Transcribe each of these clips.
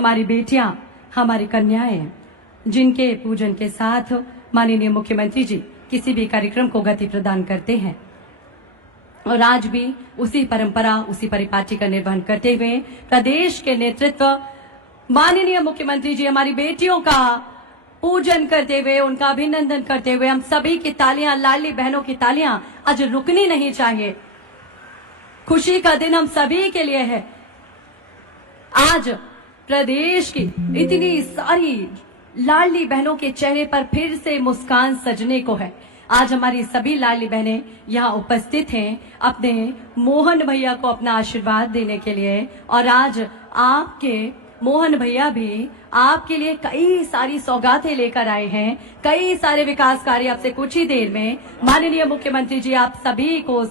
हमारी बेटियां, हमारी कन्याएं, जिनके पूजन के साथ माननीय मुख्यमंत्री जी किसी भी कार्यक्रम को गति प्रदान करते हैं और आज भी उसी परंपरा, उसी परिपाटी का निर्वहन करते हुए प्रदेश के नेतृत्व माननीय मुख्यमंत्री जी हमारी बेटियों का पूजन करते हुए, उनका अभिनंदन करते हुए हम सभी की तालियां, लाडली बहनों की तालियां आज रुकनी नहीं चाहिए। खुशी का दिन हम सभी के लिए है। आज प्रदेश की इतनी सारी लाडली बहनों के चेहरे पर फिर से मुस्कान सजने को है। आज हमारी सभी लाडली बहनें यहाँ उपस्थित हैं अपने मोहन भैया को अपना आशीर्वाद देने के लिए और आज आपके मोहन भैया भी आपके लिए कई सारी सौगातें लेकर आए हैं, कई सारे विकास कार्य आपसे कुछ ही देर में माननीय मुख्यमंत्री जी आप सभी को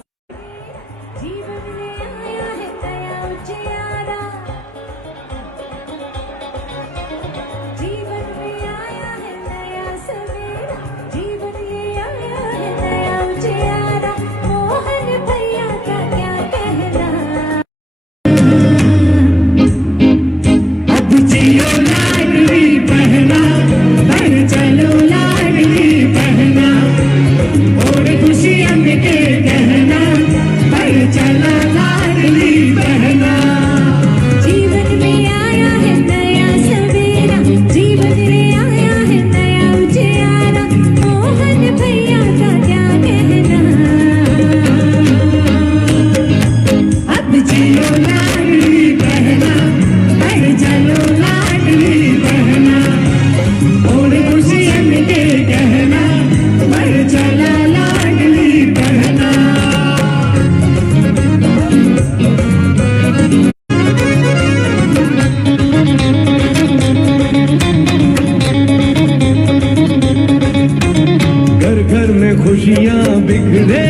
खुशियाँ बिखरे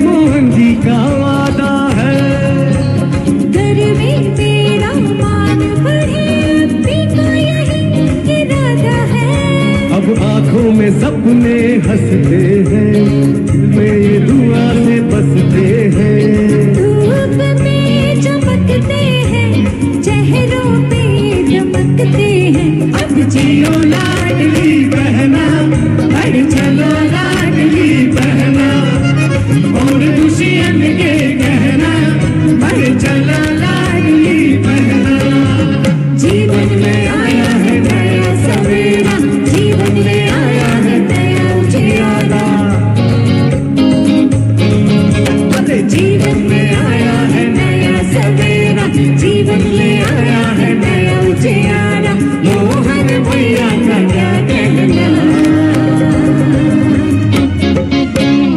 मोहन जी का वादा है। घर में तेरा मान बढ़े का यही इरादा है। अब आँखों में सपने हंसते हैं, में ये दुआ से बसते हैं। धूप में चमकते हैं, चेहरों पे चमकते हैं। अब जियो लाडली बहना, बढ़ चलो लाडली बहना, और दुश्मन के कहना, बढ़ चलो लाडली बहना। जीवन में आया है नया सवेरा, जीवन में आया है नया उजियारा। जीवन में आया है नया सवेरा, जीवन में आया है नया उजियारा। मोहन भैया का क्या कहना,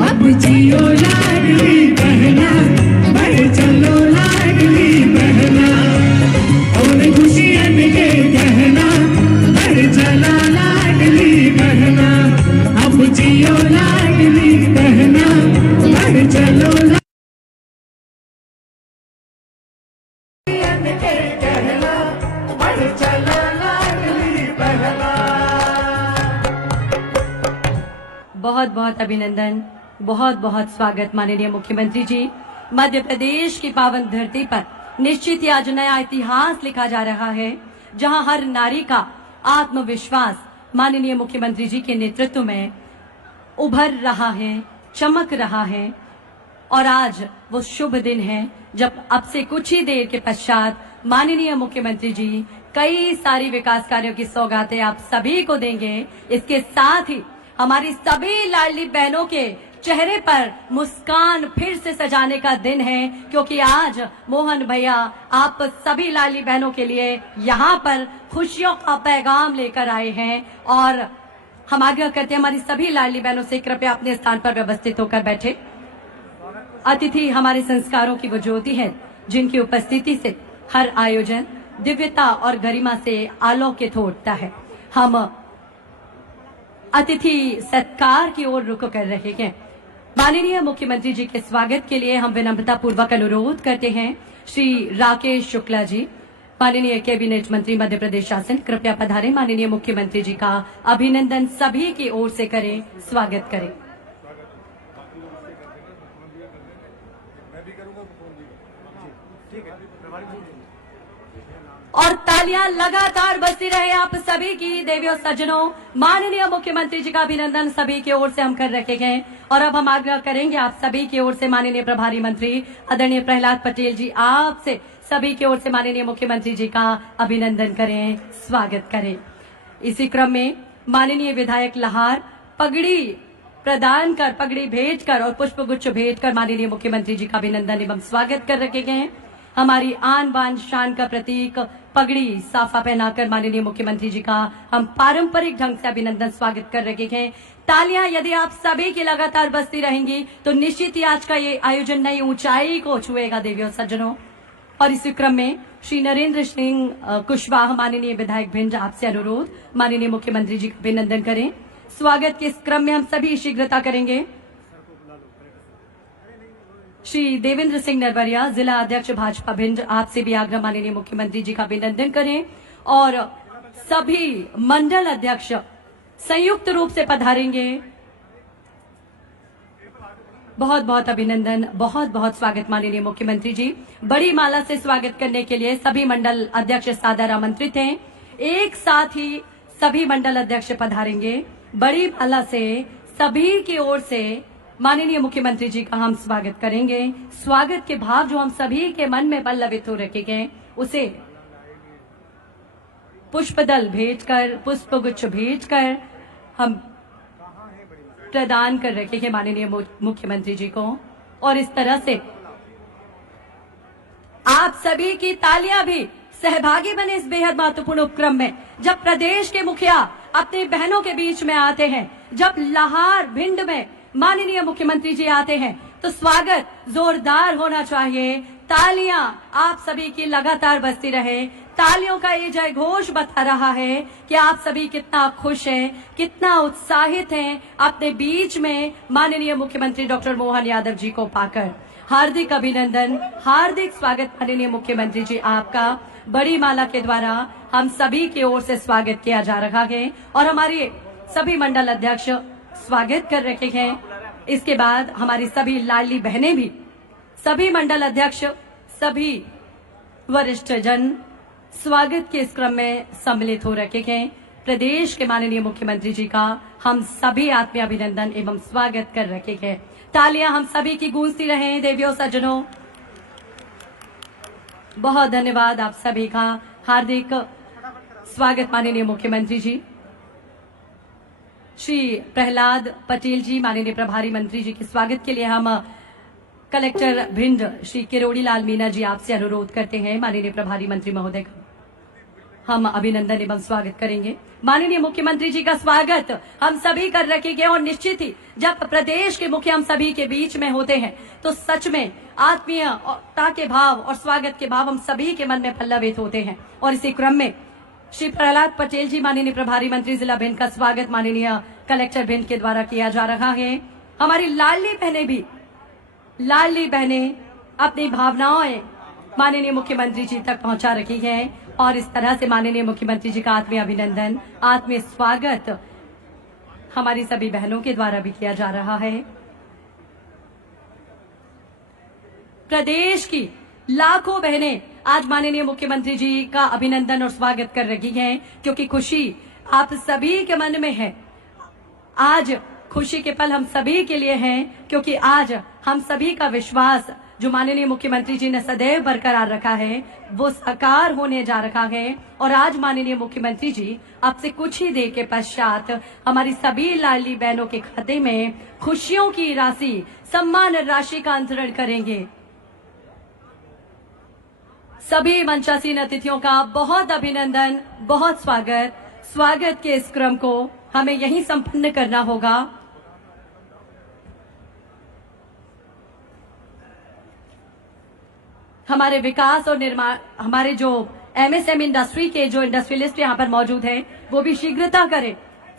अब जियो लाडली बहना, बढ़ चलो लाडली बहना, और खुशियन के कहना, बढ़ चलो लाडली बहना। अब जियो लाडली बहना, बढ़ चलो बहुत बहुत अभिनंदन, बहुत बहुत स्वागत माननीय मुख्यमंत्री जी। मध्य प्रदेश की पावन धरती पर निश्चित ही आज नया इतिहास लिखा जा रहा है, जहां हर नारी का आत्मविश्वास माननीय मुख्यमंत्री जी के नेतृत्व में उभर रहा है, चमक रहा है। और आज वो शुभ दिन है जब अब से कुछ ही देर के पश्चात माननीय मुख्यमंत्री जी कई सारी विकास कार्यों की सौगातें आप सभी को देंगे। इसके साथ ही हमारी सभी लाडली बहनों के चेहरे पर मुस्कान फिर से सजाने का दिन है, क्योंकि आज मोहन भैया आप सभी लाडली बहनों के लिए यहाँ पर खुशियों का पैगाम लेकर आए हैं। और हम आग्रह करते हैं हमारी सभी लाडली बहनों से कृपया अपने स्थान पर व्यवस्थित होकर बैठे। अतिथि हमारे संस्कारों की वो ज्योति है, जिनकी उपस्थिति से हर आयोजन दिव्यता और गरिमा से आलोकित होता है। हम अतिथि सत्कार की ओर रुख कर रहे हैं। माननीय मुख्यमंत्री जी के स्वागत के लिए हम विनम्रता पूर्वक अनुरोध करते हैं श्री राकेश शुक्ला जी, माननीय कैबिनेट मंत्री मध्य प्रदेश शासन, कृपया पधारें। माननीय मुख्यमंत्री जी का अभिनंदन सभी की ओर से करें, स्वागत करें। और तालियां लगातार बजती रहे आप सभी की देवियों सज्जनों। माननीय मुख्यमंत्री जी का अभिनंदन सभी की ओर से हम कर रखे गए और अब हम आग्रह करेंगे आप सभी की ओर से माननीय प्रभारी मंत्री आदरणीय प्रहलाद पटेल जी आपसे सभी की ओर से माननीय मुख्यमंत्री जी का अभिनंदन करें, स्वागत करें। इसी क्रम में माननीय विधायक लाहार पगड़ी प्रदान कर, पगड़ी भेंट कर और पुष्प गुच्छ भेंट कर माननीय मुख्यमंत्री जी का अभिनंदन एवं स्वागत कर रखे गए हैं। हमारी आन बान शान का प्रतीक पगड़ी साफा पहनाकर माननीय मुख्यमंत्री जी का हम पारंपरिक ढंग से अभिनंदन स्वागत कर रखे हैं। तालियां यदि आप सभी की लगातार बजती रहेंगी तो निश्चित ही आज का ये आयोजन नई ऊंचाई को छुएगा देवियों सज्जनों। और इसी क्रम में श्री नरेंद्र सिंह कुशवाहा माननीय विधायक भिंड आपसे अनुरोध माननीय मुख्यमंत्री जी का अभिनंदन करें। स्वागत के इस क्रम में हम सभी शीघ्रता करेंगे। श्री देवेंद्र सिंह नरवरिया जिला अध्यक्ष भाजपा भिंड आपसे भी आग्रह माननीय मुख्यमंत्री जी का अभिनंदन करें और सभी मंडल अध्यक्ष संयुक्त रूप से पधारेंगे। बहुत बहुत अभिनंदन, बहुत बहुत स्वागत माननीय मुख्यमंत्री जी। बड़ी माला से स्वागत करने के लिए सभी मंडल अध्यक्ष सादर आमंत्रित हैं। एक साथ ही सभी मंडल अध्यक्ष पधारेंगे। बड़ी माला से सभी की ओर से माननीय मुख्यमंत्री जी का हम स्वागत करेंगे। स्वागत के भाव जो हम सभी के मन में पल्लवित हो रखे गए उसे पुष्पदल भेंट कर, पुष्प गुच्छ भेंट कर हम प्रदान कर रखे हैं माननीय मुख्यमंत्री जी को। और इस तरह से आप सभी की तालियां भी सहभागी बने इस बेहद महत्वपूर्ण उपक्रम में। जब प्रदेश के मुखिया अपनी बहनों के बीच में आते हैं, जब लाहार भिंड में माननीय मुख्यमंत्री जी आते हैं तो स्वागत जोरदार होना चाहिए। तालियां आप सभी की लगातार बजती रहे। तालियों का ये जय घोष बता रहा है कि आप सभी कितना खुश हैं, कितना उत्साहित हैं अपने बीच में माननीय मुख्यमंत्री डॉक्टर मोहन यादव जी को पाकर। हार्दिक अभिनंदन, हार्दिक स्वागत माननीय मुख्यमंत्री जी आपका। बड़ी माला के द्वारा हम सभी की ओर से स्वागत किया जा रहा है और हमारे सभी मंडल अध्यक्ष स्वागत कर रखे हैं। इसके बाद हमारी सभी लाडली बहनें भी, सभी मंडल अध्यक्ष, सभी वरिष्ठ जन स्वागत के इस क्रम में सम्मिलित हो रखे हैं। प्रदेश के माननीय मुख्यमंत्री जी का हम सभी आत्मीय अभिनंदन एवं स्वागत कर रखे हैं। तालियां हम सभी की गूंजती रहें देवियों सज्जनों। बहुत धन्यवाद आप सभी का। हार्दिक स्वागत माननीय मुख्यमंत्री जी। श्री प्रहलाद पटेल जी माननीय प्रभारी मंत्री जी के स्वागत के लिए हम कलेक्टर भिंड श्री किरोड़ी लाल मीना जी आपसे अनुरोध करते हैं माननीय प्रभारी मंत्री महोदय का हम अभिनंदन एवं स्वागत करेंगे। माननीय मुख्यमंत्री जी का स्वागत हम सभी कर रखेंगे और निश्चित ही जब प्रदेश के मुखिया हम सभी के बीच में होते हैं तो सच में आत्मीयता के भाव और स्वागत के भाव हम सभी के मन में पल्लवित होते हैं। और इसी क्रम में श्री प्रहलाद पटेल जी माननीय प्रभारी मंत्री जिला भिंड का स्वागत माननीय कलेक्टर भिंड के द्वारा किया जा रहा है। हमारी लाडली बहनें अपनी भावनाएं माननीय मुख्यमंत्री जी तक पहुंचा रखी है और इस तरह से माननीय मुख्यमंत्री जी का आत्मीय अभिनंदन, आत्मीय स्वागत हमारी सभी बहनों के द्वारा भी किया जा रहा है। प्रदेश की लाखों बहनें आज माननीय मुख्यमंत्री जी का अभिनंदन और स्वागत कर रही हैं क्योंकि खुशी आप सभी के मन में है। आज खुशी के पल हम सभी के लिए हैं क्योंकि आज हम सभी का विश्वास जो माननीय मुख्यमंत्री जी ने सदैव बरकरार रखा है वो साकार होने जा रहा है। और आज माननीय मुख्यमंत्री जी अब से कुछ ही देर के पश्चात हमारी सभी लाडली बहनों के खाते में खुशियों की राशि, सम्मान राशि का अंतरण करेंगे। सभी मंचासीन अतिथियों का बहुत अभिनंदन, बहुत स्वागत। स्वागत के इस क्रम को हमें यहीं संपन्न करना होगा। हमारे विकास और निर्माण, हमारे जो एमएसएम इंडस्ट्री के जो इंडस्ट्रियलिस्ट यहाँ पर मौजूद हैं वो भी शीघ्रता करें।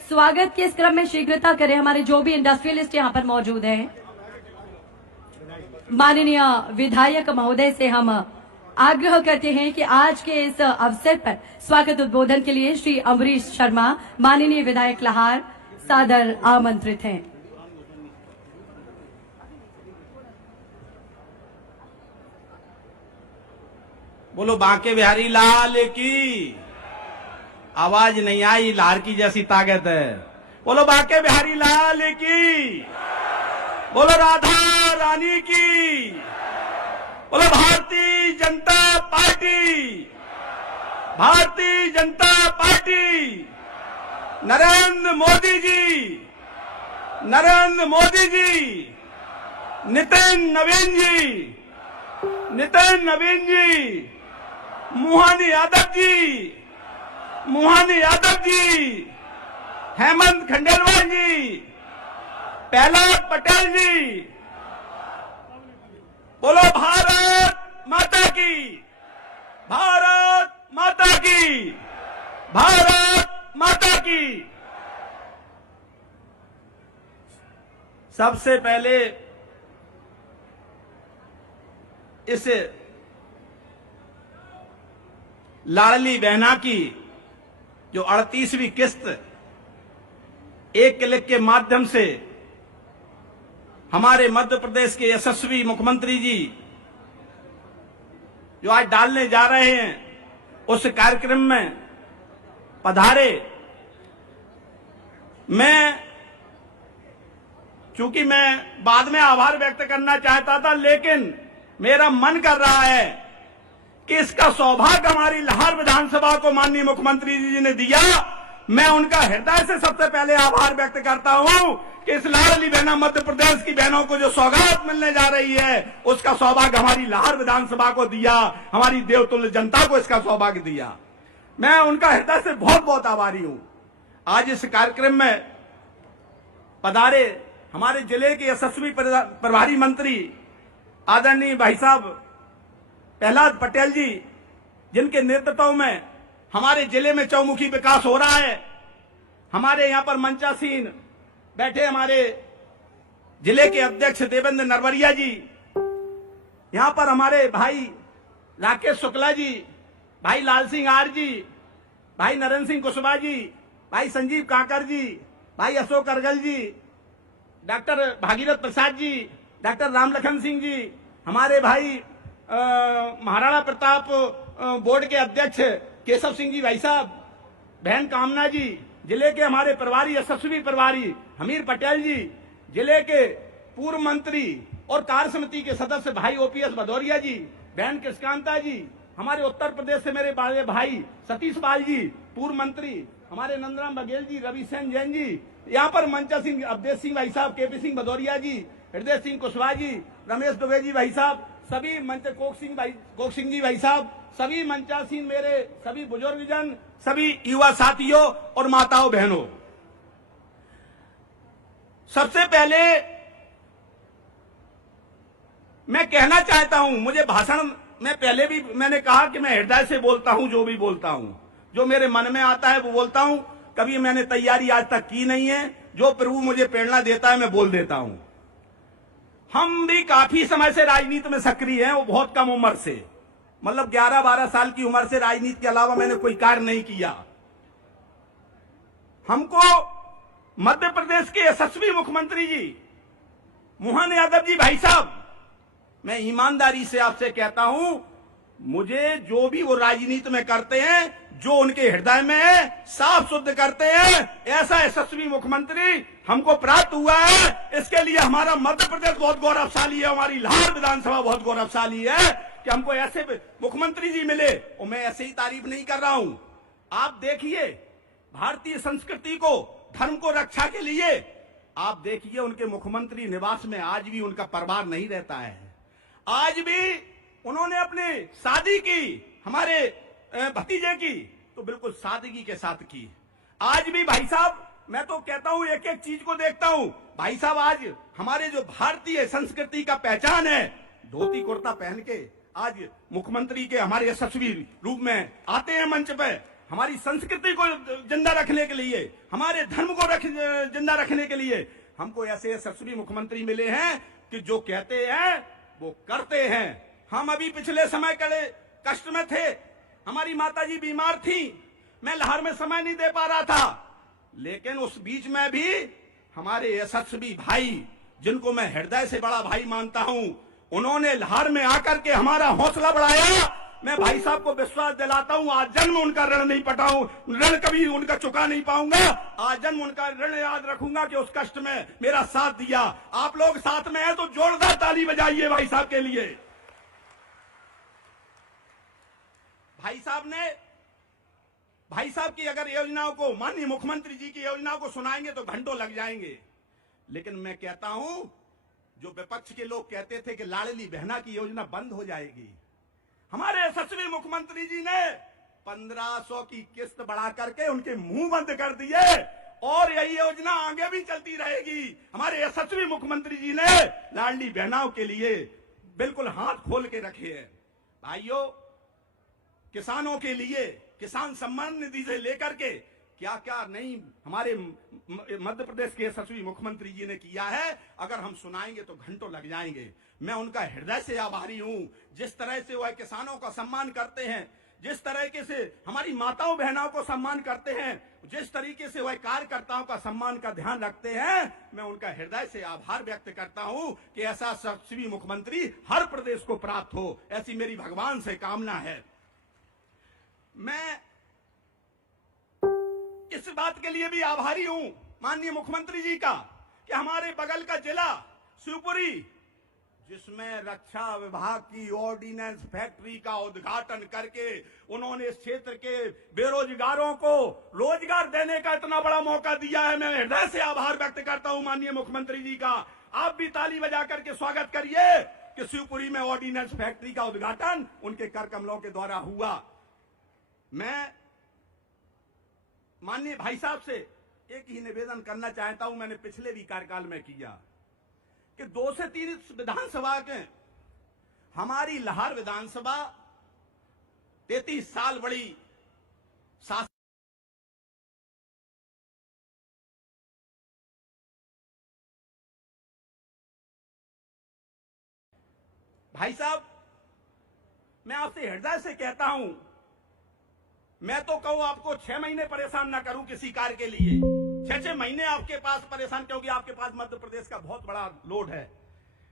स्वागत के इस क्रम में शीघ्रता करें। हमारे जो भी इंडस्ट्रियलिस्ट यहाँ पर मौजूद हैं, माननीय विधायक महोदय से हम आग्रह करते हैं कि आज के इस अवसर पर स्वागत उद्बोधन के लिए श्री अमरीश शर्मा माननीय विधायक लाहार सादर आमंत्रित हैं। बोलो बांके बिहारी लाल की। आवाज नहीं आई, लार की जैसी ताकत है। बोलो बांके बिहारी लाल की। बोलो राधा रानी की। बोलो भारतीय जनता पार्टी, भारतीय जनता पार्टी। नरेंद्र मोदी जी, नरेंद्र मोदी जी, नितिन नवीन जी, नितिन नवीन जी, मोहन यादव जी, मोहन यादव जी, हेमंत खंडेलवाल जी, प्रहलाद पटेल जी। बोलो भारत माता की, भारत माता की, भारत माता की। सबसे पहले इस लाडली बहना की जो 38वीं किस्त एक क्लिक के माध्यम से हमारे मध्य प्रदेश के यशस्वी मुख्यमंत्री जी जो आज डालने जा रहे हैं, उस कार्यक्रम में पधारे। चूंकि मैं बाद में आभार व्यक्त करना चाहता था, लेकिन मेरा मन कर रहा है कि इसका सौभाग्य हमारी लाहौर विधानसभा को माननीय मुख्यमंत्री जी ने दिया। मैं उनका हृदय से सबसे पहले आभार व्यक्त करता हूं कि इस लाडली बहना मध्य प्रदेश की बहनों को जो सौगात मिलने जा रही है, उसका सौभाग्य हमारी लाहौर विधानसभा को दिया, हमारी देवतुल्य जनता को इसका सौभाग्य दिया। मैं उनका हृदय से बहुत बहुत आभारी हूं। आज इस कार्यक्रम में पधारे हमारे जिले के यशस्वी प्रभारी मंत्री आदरणीय भाई साहब प्रहलाद पटेल जी, जिनके नेतृत्व में हमारे जिले में चौमुखी विकास हो रहा है। हमारे यहां पर मंचासीन बैठे हमारे जिले के अध्यक्ष देवेंद्र नरवरिया जी, यहां पर हमारे भाई राकेश शुक्ला जी, भाई लाल सिंह आर जी, भाई नरेंद्र सिंह कुशवाहा जी, भाई संजीव कांकर जी, भाई अशोक अर्गल जी, डॉक्टर भागीरथ प्रसाद जी, डॉक्टर रामलखन सिंह जी, हमारे भाई महाराणा प्रताप बोर्ड के अध्यक्ष केशव सिंह जी भाई साहब, बहन कामना जी, जिले के हमारे प्रभारी यशस्वी प्रभारी हमीर पटेल जी, जिले के पूर्व मंत्री और कार्य समिति के सदस्य भाई ओपीएस भदौरिया जी, बहन कृष्कांता जी, हमारे उत्तर प्रदेश से मेरे बड़े भाई सतीश पाल जी, पूर्व मंत्री हमारे नंदराम बघेल जी, रवि सेन जैन जी, यहाँ पर मंचा सिंह अवधेश सिंह भाई साहब, केपी सिंह भदौरिया जी, हृदय सिंह कुशवाहा जी, रमेश दुबे जी भाई साहब, सभी मंच कोक सिंह जी भाई साहब, सभी मंचासीन मेरे सभी बुजुर्ग जन, सभी युवा साथियों और माताओं बहनों, सबसे पहले मैं कहना चाहता हूं, मुझे भाषण में पहले भी मैंने कहा कि मैं हृदय से बोलता हूं, जो भी बोलता हूं, जो मेरे मन में आता है वो बोलता हूं। कभी मैंने तैयारी आज तक की नहीं है, जो प्रभु मुझे प्रेरणा देता है मैं बोल देता हूं। हम भी काफी समय से राजनीति में सक्रिय हैं, वो बहुत कम उम्र से, मतलब 11-12 साल की उम्र से राजनीति के अलावा मैंने कोई कार्य नहीं किया। हमको मध्य प्रदेश के यशस्वी मुख्यमंत्री जी मोहन यादव जी भाई साहब, मैं ईमानदारी से आपसे कहता हूं, मुझे जो भी वो राजनीति में करते हैं, जो उनके हृदय में है, साफ शुद्ध करते हैं, ऐसा यशस्वी मुख्यमंत्री हमको प्राप्त हुआ है। इसके लिए हमारा मध्य प्रदेश बहुत गौरवशाली है, हमारी लाहौर विधानसभा बहुत गौरवशाली है कि हमको ऐसे मुख्यमंत्री जी मिले। और मैं ऐसे ही तारीफ नहीं कर रहा हूं, आप देखिए भारतीय संस्कृति को, धर्म को रक्षा के लिए आप देखिए उनके मुख्यमंत्री निवास में आज भी उनका परिवार नहीं रहता है। आज भी उन्होंने अपनी शादी की हमारे भतीजे की तो बिल्कुल सादगी के साथ की। आज भी भाई साहब, मैं तो कहता हूं एक एक चीज को देखता हूं भाई साहब, आज हमारे जो भारतीय संस्कृति का पहचान है, धोती कुर्ता पहन के आज मुख्यमंत्री के हमारे यशस्वी रूप में आते हैं मंच पे, हमारी संस्कृति को जिंदा रखने के लिए, हमारे धर्म को जिंदा रखने के लिए। हमको ऐसे यशस्वी मुख्यमंत्री मिले हैं कि जो कहते हैं वो करते हैं। हम अभी पिछले समय कड़े कष्ट में थे, हमारी माताजी बीमार थी, मैं लाहौर में समय नहीं दे पा रहा था, लेकिन उस बीच में भी हमारे यशस्वी भाई, जिनको मैं हृदय से बड़ा भाई मानता हूं, उन्होंने लाहौर में आकर के हमारा हौसला बढ़ाया मैं भाई साहब को विश्वास दिलाता हूं, आज जन्म उनका ऋण नहीं पटाऊं, ऋण कभी उनका चुका नहीं पाऊंगा। आज जन्म उनका ऋण याद रखूंगा कि उस कष्ट में मेरा साथ दिया। आप लोग साथ में हैं तो जोरदार ताली बजाइए भाई साहब के लिए। भाई साहब की अगर योजनाओं को, माननीय मुख्यमंत्री जी की योजनाओं को सुनाएंगे तो घंटों लग जाएंगे। लेकिन मैं कहता हूं, जो विपक्ष के लोग कहते थे कि लाडली बहना की योजना बंद हो जाएगी, हमारे यशस्वी मुख्यमंत्री जी ने 1500 की किस्त बढ़ा करके उनके मुंह बंद कर दिए और यही योजना आगे भी चलती रहेगी। हमारे यशस्वी मुख्यमंत्री जी ने लाडली बहनाओं के लिए बिल्कुल हाथ खोल के रखे हैं। भाइयों, किसानों के लिए किसान सम्मान निधि से लेकर के क्या क्या नहीं हमारे मध्य प्रदेश के यशस्वी मुख्यमंत्री जी ने किया है, अगर हम सुनाएंगे तो घंटों लग जाएंगे। मैं उनका हृदय से आभारी हूं। जिस तरह से वह किसानों का सम्मान करते हैं, जिस तरीके से हमारी माताओं बहनों को सम्मान करते हैं, जिस तरीके से वह कार्यकर्ताओं का सम्मान का ध्यान रखते हैं, मैं उनका हृदय से आभार व्यक्त करता हूं कि ऐसा यशस्वी मुख्यमंत्री हर प्रदेश को प्राप्त हो, ऐसी मेरी भगवान से कामना है। मैं इस बात के लिए भी आभारी हूं माननीय मुख्यमंत्री जी का कि हमारे बगल का जिला शिवपुरी, जिसमें रक्षा विभाग की ऑर्डिनेंस फैक्ट्री का उद्घाटन करके उन्होंने इस क्षेत्र के बेरोजगारों को रोजगार देने का इतना बड़ा मौका दिया है, मैं हृदय से आभार व्यक्त करता हूं माननीय मुख्यमंत्री जी का। आप भी ताली बजा करके स्वागत करिए कि शिवपुरी में ऑर्डिनेंस फैक्ट्री का उद्घाटन उनके कर कमलों के द्वारा हुआ। मैं माननीय भाई साहब से एक ही निवेदन करना चाहता हूं, मैंने पिछले भी कार्यकाल में किया कि 2 से 3 विधानसभा के, हमारी लाहौर विधानसभा 33 साल बड़ी शासन, भाई साहब मैं आपसे हृदय से कहता हूं, मैं तो कहूं आपको 6 महीने परेशान ना करूं किसी कार्य के लिए, 6 महीने आपके पास परेशान, क्योंकि आपके पास मध्य प्रदेश का बहुत बड़ा लोड है।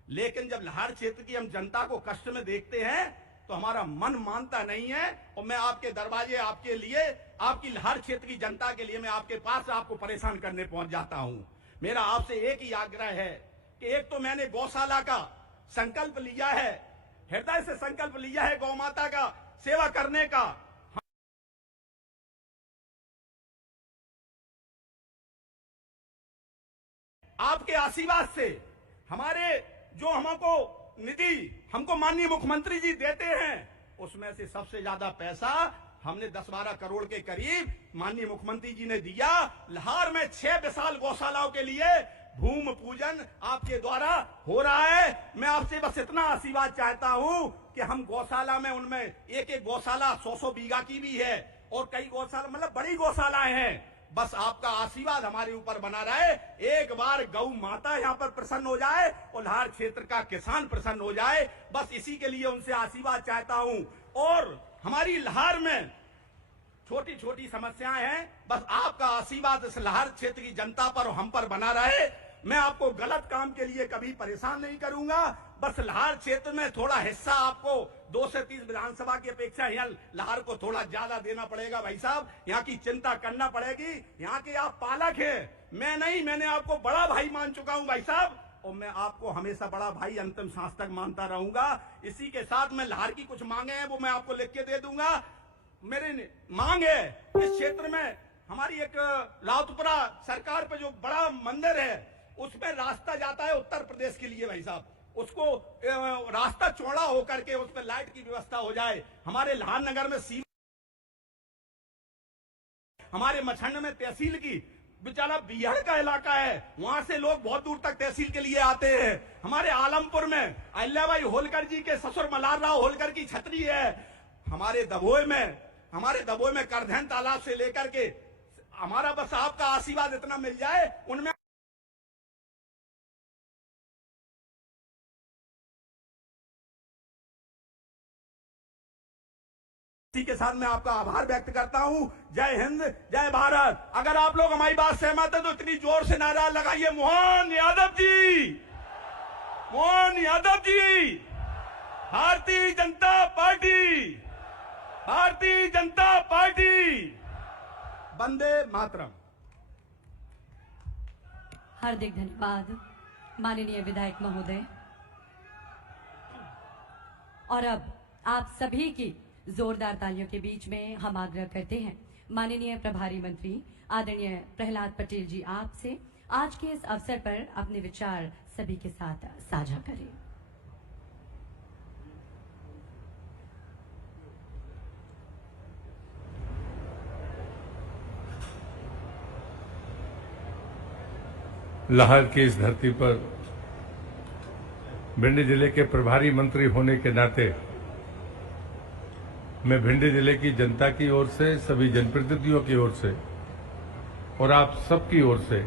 लेकिन जब लाहौर क्षेत्र की हम जनता को कष्ट में देखते हैं तो हमारा मन मानता नहीं है और मैं आपके दरवाजे, आपके लिए, आपकी लाहौर क्षेत्र की जनता के लिए मैं आपके पास आपको परेशान करने पहुंच जाता हूं। मेरा आपसे एक ही आग्रह है कि एक तो मैंने गौशाला का संकल्प लिया है, हृदय से संकल्प लिया है गौ माता का सेवा करने का। आपके आशीर्वाद से हमारे जो हमको निधि हमको माननीय मुख्यमंत्री जी देते हैं, उसमें से सबसे ज्यादा पैसा हमने 10-12 करोड़ के करीब माननीय मुख्यमंत्री जी ने दिया। लाहौर में 6 विशाल गौशालाओं के लिए भूमि पूजन आपके द्वारा हो रहा है। मैं आपसे बस इतना आशीर्वाद चाहता हूं कि हम गौशाला में, उनमें एक गौशाला 100 बीघा की भी है और कई गौशाला मतलब बड़ी गौशालाएं हैं। बस आपका आशीर्वाद हमारे ऊपर बना रहे, एक बार गौ माता यहाँ पर प्रसन्न हो जाए और लाहौर क्षेत्र का किसान प्रसन्न हो जाए, बस इसी के लिए उनसे आशीर्वाद चाहता हूं। और हमारी लाहौर में छोटी छोटी समस्याएं हैं, बस आपका आशीर्वाद इस लाहौर क्षेत्र की जनता पर, हम पर बना रहे। मैं आपको गलत काम के लिए कभी परेशान नहीं करूंगा। बस लाहौर क्षेत्र में थोड़ा हिस्सा आपको 2 से 30 विधानसभा की अपेक्षा यहाँ लाहौर को थोड़ा ज्यादा देना पड़ेगा। भाई साहब, यहाँ की चिंता करना पड़ेगी। यहाँ के आप पालक हैं, मैं नहीं, मैंने आपको बड़ा भाई मान चुका हूं भाई साहब, और मैं आपको हमेशा बड़ा भाई अंतिम सांस तक मानता रहूंगा। इसी के साथ मैं लाहौर की कुछ मांगे हैं वो मैं आपको लिख के दे दूंगा। मेरी मांग है, इस क्षेत्र में हमारी एक राउतपुरा सरकार पे जो बड़ा मंदिर है उसमें रास्ता जाता है उत्तर प्रदेश के लिए भाई साहब, उसको रास्ता चौड़ा होकर के उस पर लाइट की व्यवस्था हो जाए। हमारे लाहौर नगर में हमारे मछंड में तहसील की बेचारा बिहार का इलाका है, वहां से लोग बहुत दूर तक तहसील के लिए आते हैं। हमारे आलमपुर में अहिल्याबाई होलकर जी के ससुर मल्हार राव होलकर की छतरी है। हमारे दबोई में करधन तालाब से लेकर के हमारा बस आपका आशीर्वाद इतना मिल जाए उनमें। इसी के साथ मैं आपका आभार व्यक्त करता हूं। जय हिंद, जय भारत। अगर आप लोग हमारी बात सहमत है तो इतनी जोर से नारा लगाइए, मोहन यादव जी, मोहन यादव जी, भारतीय जनता पार्टी। भारतीय जनता पार्टी, वंदे मातरम। हार्दिक धन्यवाद माननीय विधायक महोदय। और अब आप सभी की जोरदार तालियों के बीच में हम आग्रह करते हैं माननीय प्रभारी मंत्री आदरणीय प्रहलाद पटेल जी आपसे आज के इस अवसर पर अपने विचार सभी के साथ साझा करें। लाहौर की इस धरती पर भिंड जिले के प्रभारी मंत्री होने के नाते मैं भिंड जिले की जनता की ओर से, सभी जनप्रतिनिधियों की ओर से और आप सबकी ओर से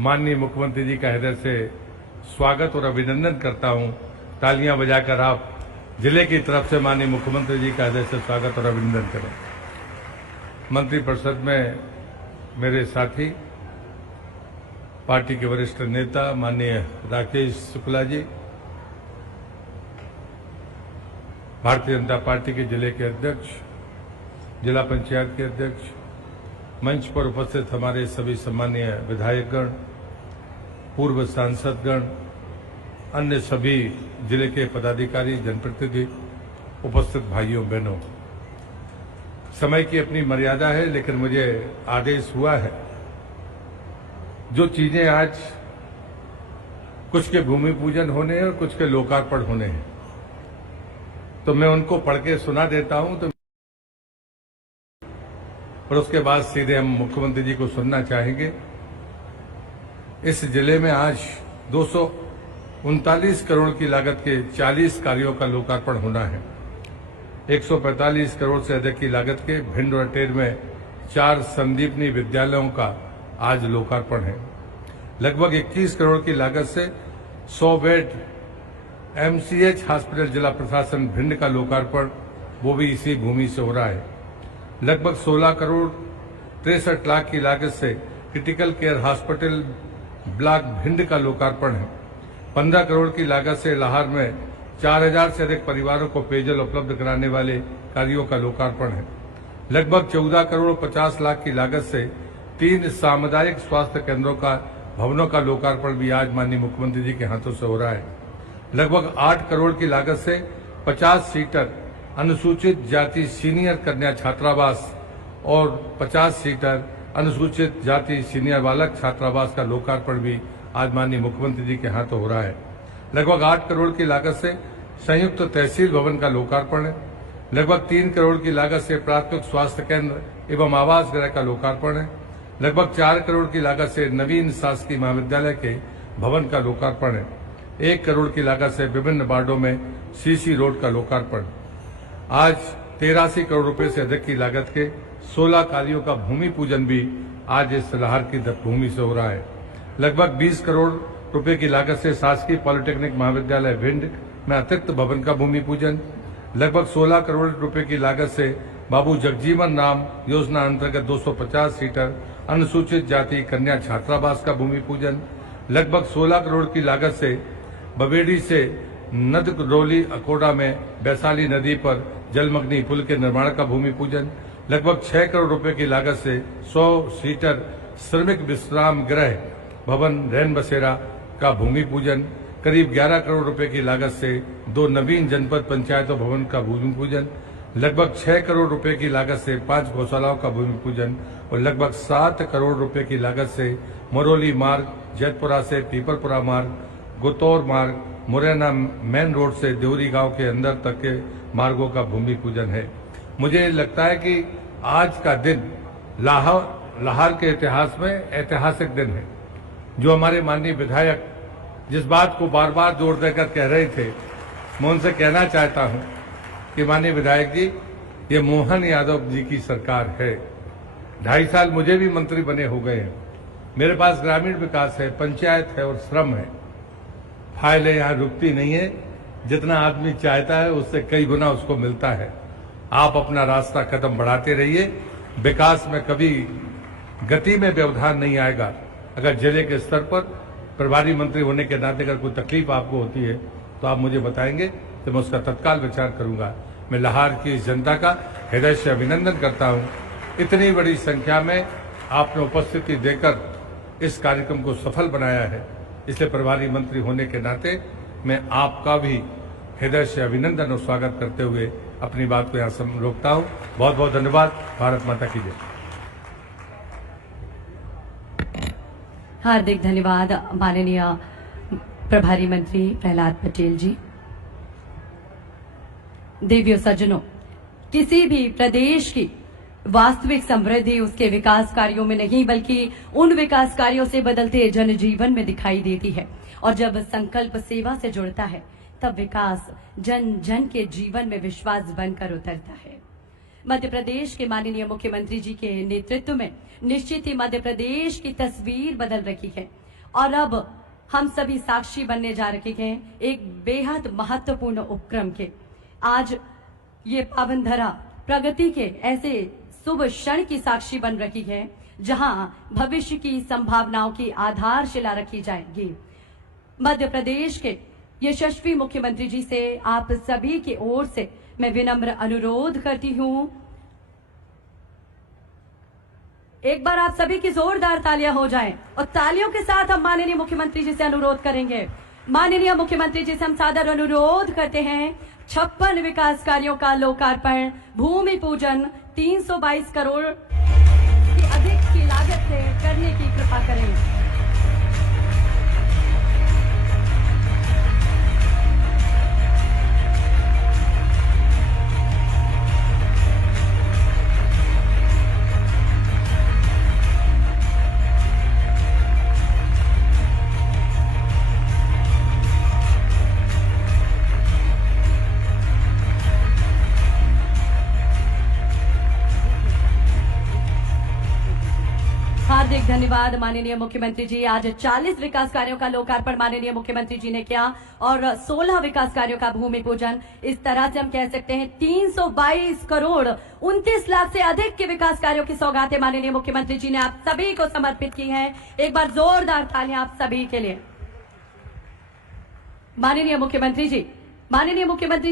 माननीय मुख्यमंत्री जी का हृदय से स्वागत और अभिनंदन करता हूं। तालियां बजाकर आप जिले की तरफ से माननीय मुख्यमंत्री जी का हृदय से स्वागत और अभिनंदन करें। मंत्रिपरिषद में मेरे साथी पार्टी के वरिष्ठ नेता माननीय राकेश शुक्ला जी, भारतीय जनता पार्टी के जिले के अध्यक्ष, जिला पंचायत के अध्यक्ष, मंच पर उपस्थित हमारे सभी सम्मानीय विधायकगण, पूर्व सांसदगण, अन्य सभी जिले के पदाधिकारी, जनप्रतिनिधि, उपस्थित भाइयों बहनों, समय की अपनी मर्यादा है, लेकिन मुझे आदेश हुआ है जो चीजें आज कुछ के भूमि पूजन होने हैं और कुछ के लोकार्पण होने हैं, तो मैं उनको पढ़ के सुना देता हूं, तो और उसके बाद सीधे हम मुख्यमंत्री जी को सुनना चाहेंगे। इस जिले में आज 239 करोड़ की लागत के 40 कार्यों का लोकार्पण होना है। 145 करोड़ से अधिक की लागत के भिंड और अटेर में 4 संदीपनी विद्यालयों का आज लोकार्पण है। लगभग 21 करोड़ की लागत से 100 बेड MCH हॉस्पिटल जिला प्रशासन भिंड का लोकार्पण, वो भी इसी भूमि से हो रहा है। लगभग 16 करोड़ 63 लाख की लागत से critical care hospital block Bhind का लोकार्पण है। 15 करोड़ की लागत से लाहौर में 4000 से अधिक परिवारों को पेयजल उपलब्ध कराने वाले कार्यों का लोकार्पण है। लगभग 14 करोड़ 50 लाख की लागत से 3 सामुदायिक स्वास्थ्य केंद्रों का भवनों का लोकार्पण भी आज माननीय मुख्यमंत्री जी के हाथों से हो रहा है। लगभग 8 करोड़ की लागत से 50 सीटर अनुसूचित जाति सीनियर कन्या छात्रावास और 50 सीटर अनुसूचित जाति सीनियर बालक छात्रावास का लोकार्पण भी आज माननीय मुख्यमंत्री जी के हाथों हो रहा है। लगभग 8 करोड़ की लागत से संयुक्त तहसील भवन का लोकार्पण है। लगभग 3 करोड़ की लागत से प्राथमिक स्वास्थ्य केंद्र एवं आवास गृह का लोकार्पण है। लगभग 4 करोड़ की लागत से नवीन शासकीय महाविद्यालय के भवन का लोकार्पण है। 1 करोड़ की लागत से विभिन्न वार्डों में CC रोड का लोकार्पण। आज 83 करोड़ रुपए से अधिक की लागत के 16 कार्यों का भूमि पूजन भी आज इस लाहौर की भूमि से हो रहा है। लगभग 20 करोड़ रुपए की लागत से शासकीय पॉलिटेक्निक महाविद्यालय भिंड में अतिरिक्त भवन का भूमि पूजन। लगभग 16 करोड़ रुपए की लागत से बाबू जगजीवन राम योजना अंतर्गत 250 सीटर अनुसूचित जाति कन्या छात्रावास का भूमि पूजन। लगभग 16 करोड़ की लागत से बवेड़ी से नदरोली अकोड़ा में वैशाली नदी पर जलमग्नी पुल के निर्माण का भूमि पूजन। लगभग 6 करोड़ रुपए की लागत से 100 सीटर श्रमिक विश्राम गृह भवन रैन बसेरा का भूमि पूजन। करीब 11 करोड़ रुपए की लागत से 2 नवीन जनपद पंचायतों भवन का भूमि पूजन। लगभग 6 करोड़ रुपए की लागत से 5 गौशालाओं का भूमि पूजन और लगभग 7 करोड़ रुपए की लागत से मरोली मार्ग, जैतपुरा से पीपलपुरा मार्ग, गुतौर मार्ग, मुरैना मेन रोड से देवरी गांव के अंदर तक के मार्गों का भूमि पूजन है। मुझे लगता है कि आज का दिन लाहौर के इतिहास में ऐतिहासिक दिन है। जो हमारे माननीय विधायक जिस बात को बार बार जोर देकर कह रहे थे, मैं उनसे कहना चाहता हूं कि माननीय विधायक जी, ये मोहन यादव जी की सरकार है। 2.5 साल मुझे भी मंत्री बने हो गए हैं। मेरे पास ग्रामीण विकास है, पंचायत है और श्रम है। फाइलें यहां रुकती नहीं है। जितना आदमी चाहता है उससे कई गुना उसको मिलता है। आप अपना रास्ता कदम बढ़ाते रहिए। विकास में कभी गति में व्यवधान नहीं आएगा। अगर जिले के स्तर पर प्रभारी मंत्री होने के नाते अगर कोई तकलीफ आपको होती है तो आप मुझे बताएंगे, तो मैं उसका तत्काल विचार करूंगा। मैं लाहौर की जनता का हृदय से अभिनंदन करता हूं। इतनी बड़ी संख्या में आपने उपस्थिति देकर इस कार्यक्रम को सफल बनाया है, इसलिए प्रभारी मंत्री होने के नाते मैं आपका भी हृदय से अभिनंदन और स्वागत करते हुए अपनी बात को यहाँ रोकता हूं। बहुत बहुत धन्यवाद। भारत माता की जय। हार्दिक धन्यवाद माननीय प्रभारी मंत्री प्रहलाद पटेल जी। देवियों सज्जनों, किसी भी प्रदेश की वास्तविक समृद्धि उसके विकास कार्यों में नहीं बल्कि उन विकास कार्यों से बदलते जनजीवन में दिखाई देती है। और जब संकल्प सेवा से जुड़ता है तब विकास जन जन के जीवन में विश्वास बनकर उतरता है। मध्य प्रदेश के माननीय मुख्यमंत्री जी के नेतृत्व में निश्चित ही मध्य प्रदेश की तस्वीर बदल रही है और अब हम सभी साक्षी बनने जा रहे हैं एक बेहद महत्वपूर्ण उपक्रम के। आज ये पावन धरा प्रगति के ऐसे शुभ क्षण की साक्षी बन रही है जहां भविष्य की संभावनाओं की आधारशिला रखी जाएगी। मध्य प्रदेश के यशस्वी मुख्यमंत्री जी से आप सभी की ओर से मैं विनम्र अनुरोध करती हूं, एक बार आप सभी की जोरदार तालियां हो जाएं और तालियों के साथ हम माननीय मुख्यमंत्री जी से अनुरोध करेंगे। माननीय मुख्यमंत्री जी से हम सादर अनुरोध करते हैं 56 विकास कार्यों का लोकार्पण, भूमि पूजन 322 करोड़ की अधिक की लागत से करने की कृपा करें। हार्दिक धन्यवाद माननीय मुख्यमंत्री जी। आज 40 विकास कार्यों का लोकार्पण माननीय मुख्यमंत्री जी ने किया और 16 विकास कार्यों का भूमि पूजन। इस तरह से हम कह सकते हैं 322 करोड़ 29 लाख से अधिक के विकास कार्यों की सौगातें माननीय मुख्यमंत्री जी ने आप सभी को समर्पित की हैं। एक बार जोरदार तालियां आप सभी के लिए। माननीय मुख्यमंत्री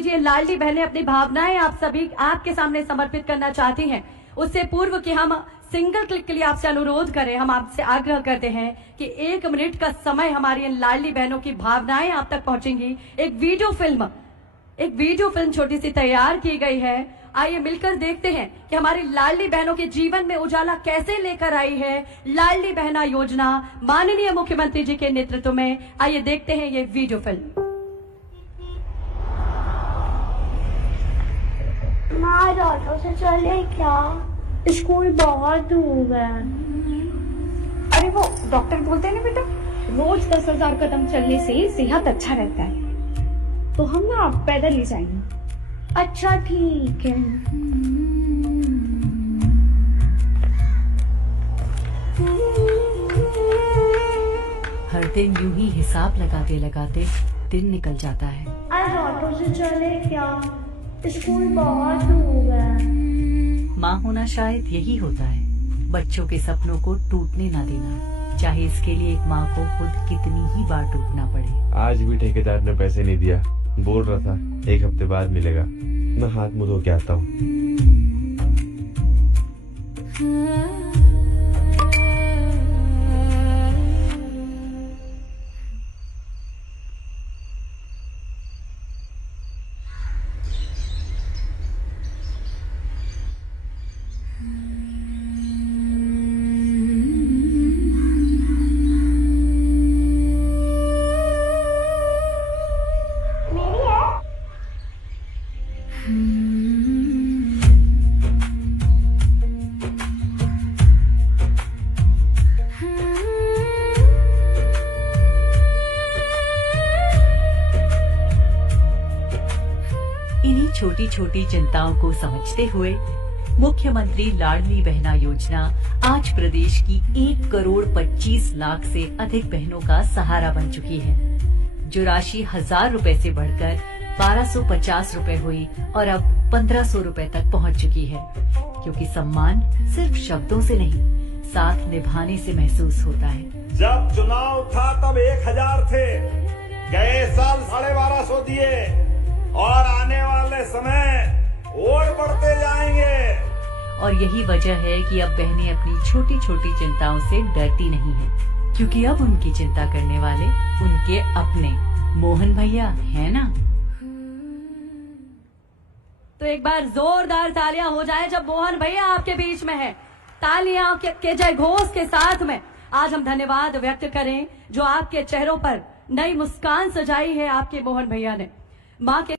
जी, लाडली बहनें अपनी भावनाएं आप सभी आपके सामने समर्पित करना चाहती हैं। उससे पूर्व कि हम सिंगल क्लिक के लिए आपसे अनुरोध करें, हम आपसे आग्रह करते हैं कि 1 मिनट का समय हमारी इन लाडली बहनों की भावनाएं आप तक पहुंचेंगी। एक वीडियो फिल्म छोटी सी तैयार की गई है। आइए मिलकर देखते हैं कि हमारी लाडली बहनों के जीवन में उजाला कैसे लेकर आई है लाडली बहना योजना माननीय मुख्यमंत्री जी के नेतृत्व में। आइए देखते हैं ये वीडियो फिल्म। माँ, ऑटो से चले क्या? स्कूल बहुत दूर है। अरे वो डॉक्टर बोलते हैं ना बेटा, रोज 10,000 कदम चलने से सेहत अच्छा रहता है। तो हम ना पैदल ही जाएंगे। अच्छा ठीक है। हर दिन यूं ही हिसाब लगाते लगाते दिन निकल जाता है। आज ऑटो से चले क्या? स्कूल बहुत दूर है। माँ होना शायद यही होता है, बच्चों के सपनों को टूटने ना देना, चाहे इसके लिए एक माँ को खुद कितनी ही बार टूटना पड़े। आज भी ठेकेदार ने पैसे नहीं दिया, बोल रहा था 1 हफ्ते बाद मिलेगा। मैं हाथ मुंह धो के आता हूँ। छोटी छोटी चिंताओं को समझते हुए मुख्यमंत्री लाडली बहना योजना आज प्रदेश की 1 करोड़ 25 लाख से अधिक बहनों का सहारा बन चुकी है, जो राशि 1,000 रुपए से बढ़कर 1,250 रुपए हुई और अब 1,500 रुपए तक पहुंच चुकी है, क्योंकि सम्मान सिर्फ शब्दों से नहीं, साथ निभाने से महसूस होता है। जब चुनाव था तब 1,000 थे, गए साल 1,250 दिए और आने वाले समय और बढ़ते जाएंगे। और यही वजह है कि अब बहनें अपनी छोटी छोटी चिंताओं से डरती नहीं हैं, क्योंकि अब उनकी चिंता करने वाले उनके अपने मोहन भैया है ना। तो एक बार जोरदार तालियां हो जाए जब मोहन भैया आपके बीच में है। तालियां के जय घोष के साथ में आज हम धन्यवाद व्यक्त करें जो आपके चेहरों पर नई मुस्कान सजाई है आपके मोहन भैया ने। मां के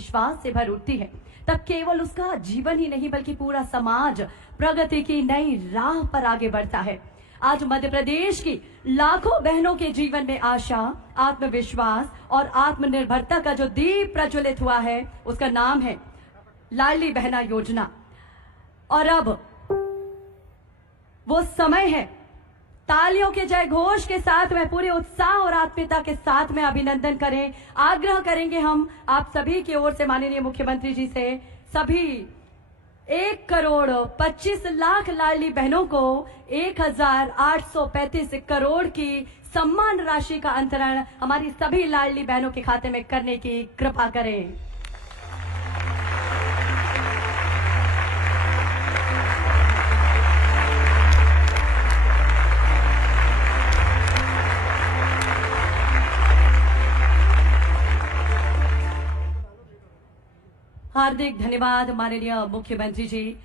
विश्वास से भर उठती है, तब केवल उसका जीवन ही नहीं बल्कि पूरा समाज प्रगति की नई राह पर आगे बढ़ता है। आज मध्य प्रदेश की लाखों बहनों के जीवन में आशा, आत्मविश्वास और आत्मनिर्भरता का जो दीप प्रज्वलित हुआ है उसका नाम है लाडली बहना योजना। और अब वो समय है, तालियों के जय घोष के साथ में पूरे उत्साह और आत्मीयता के साथ में अभिनंदन करें। आग्रह करेंगे हम आप सभी की ओर से माननीय मुख्यमंत्री जी से सभी 1,25,00,000 लाडली बहनों को 1,835 करोड़ की सम्मान राशि का अंतरण हमारी सभी लाडली बहनों के खाते में करने की कृपा करें। हार्दिक धन्यवाद माननीय मुख्यमंत्री जी,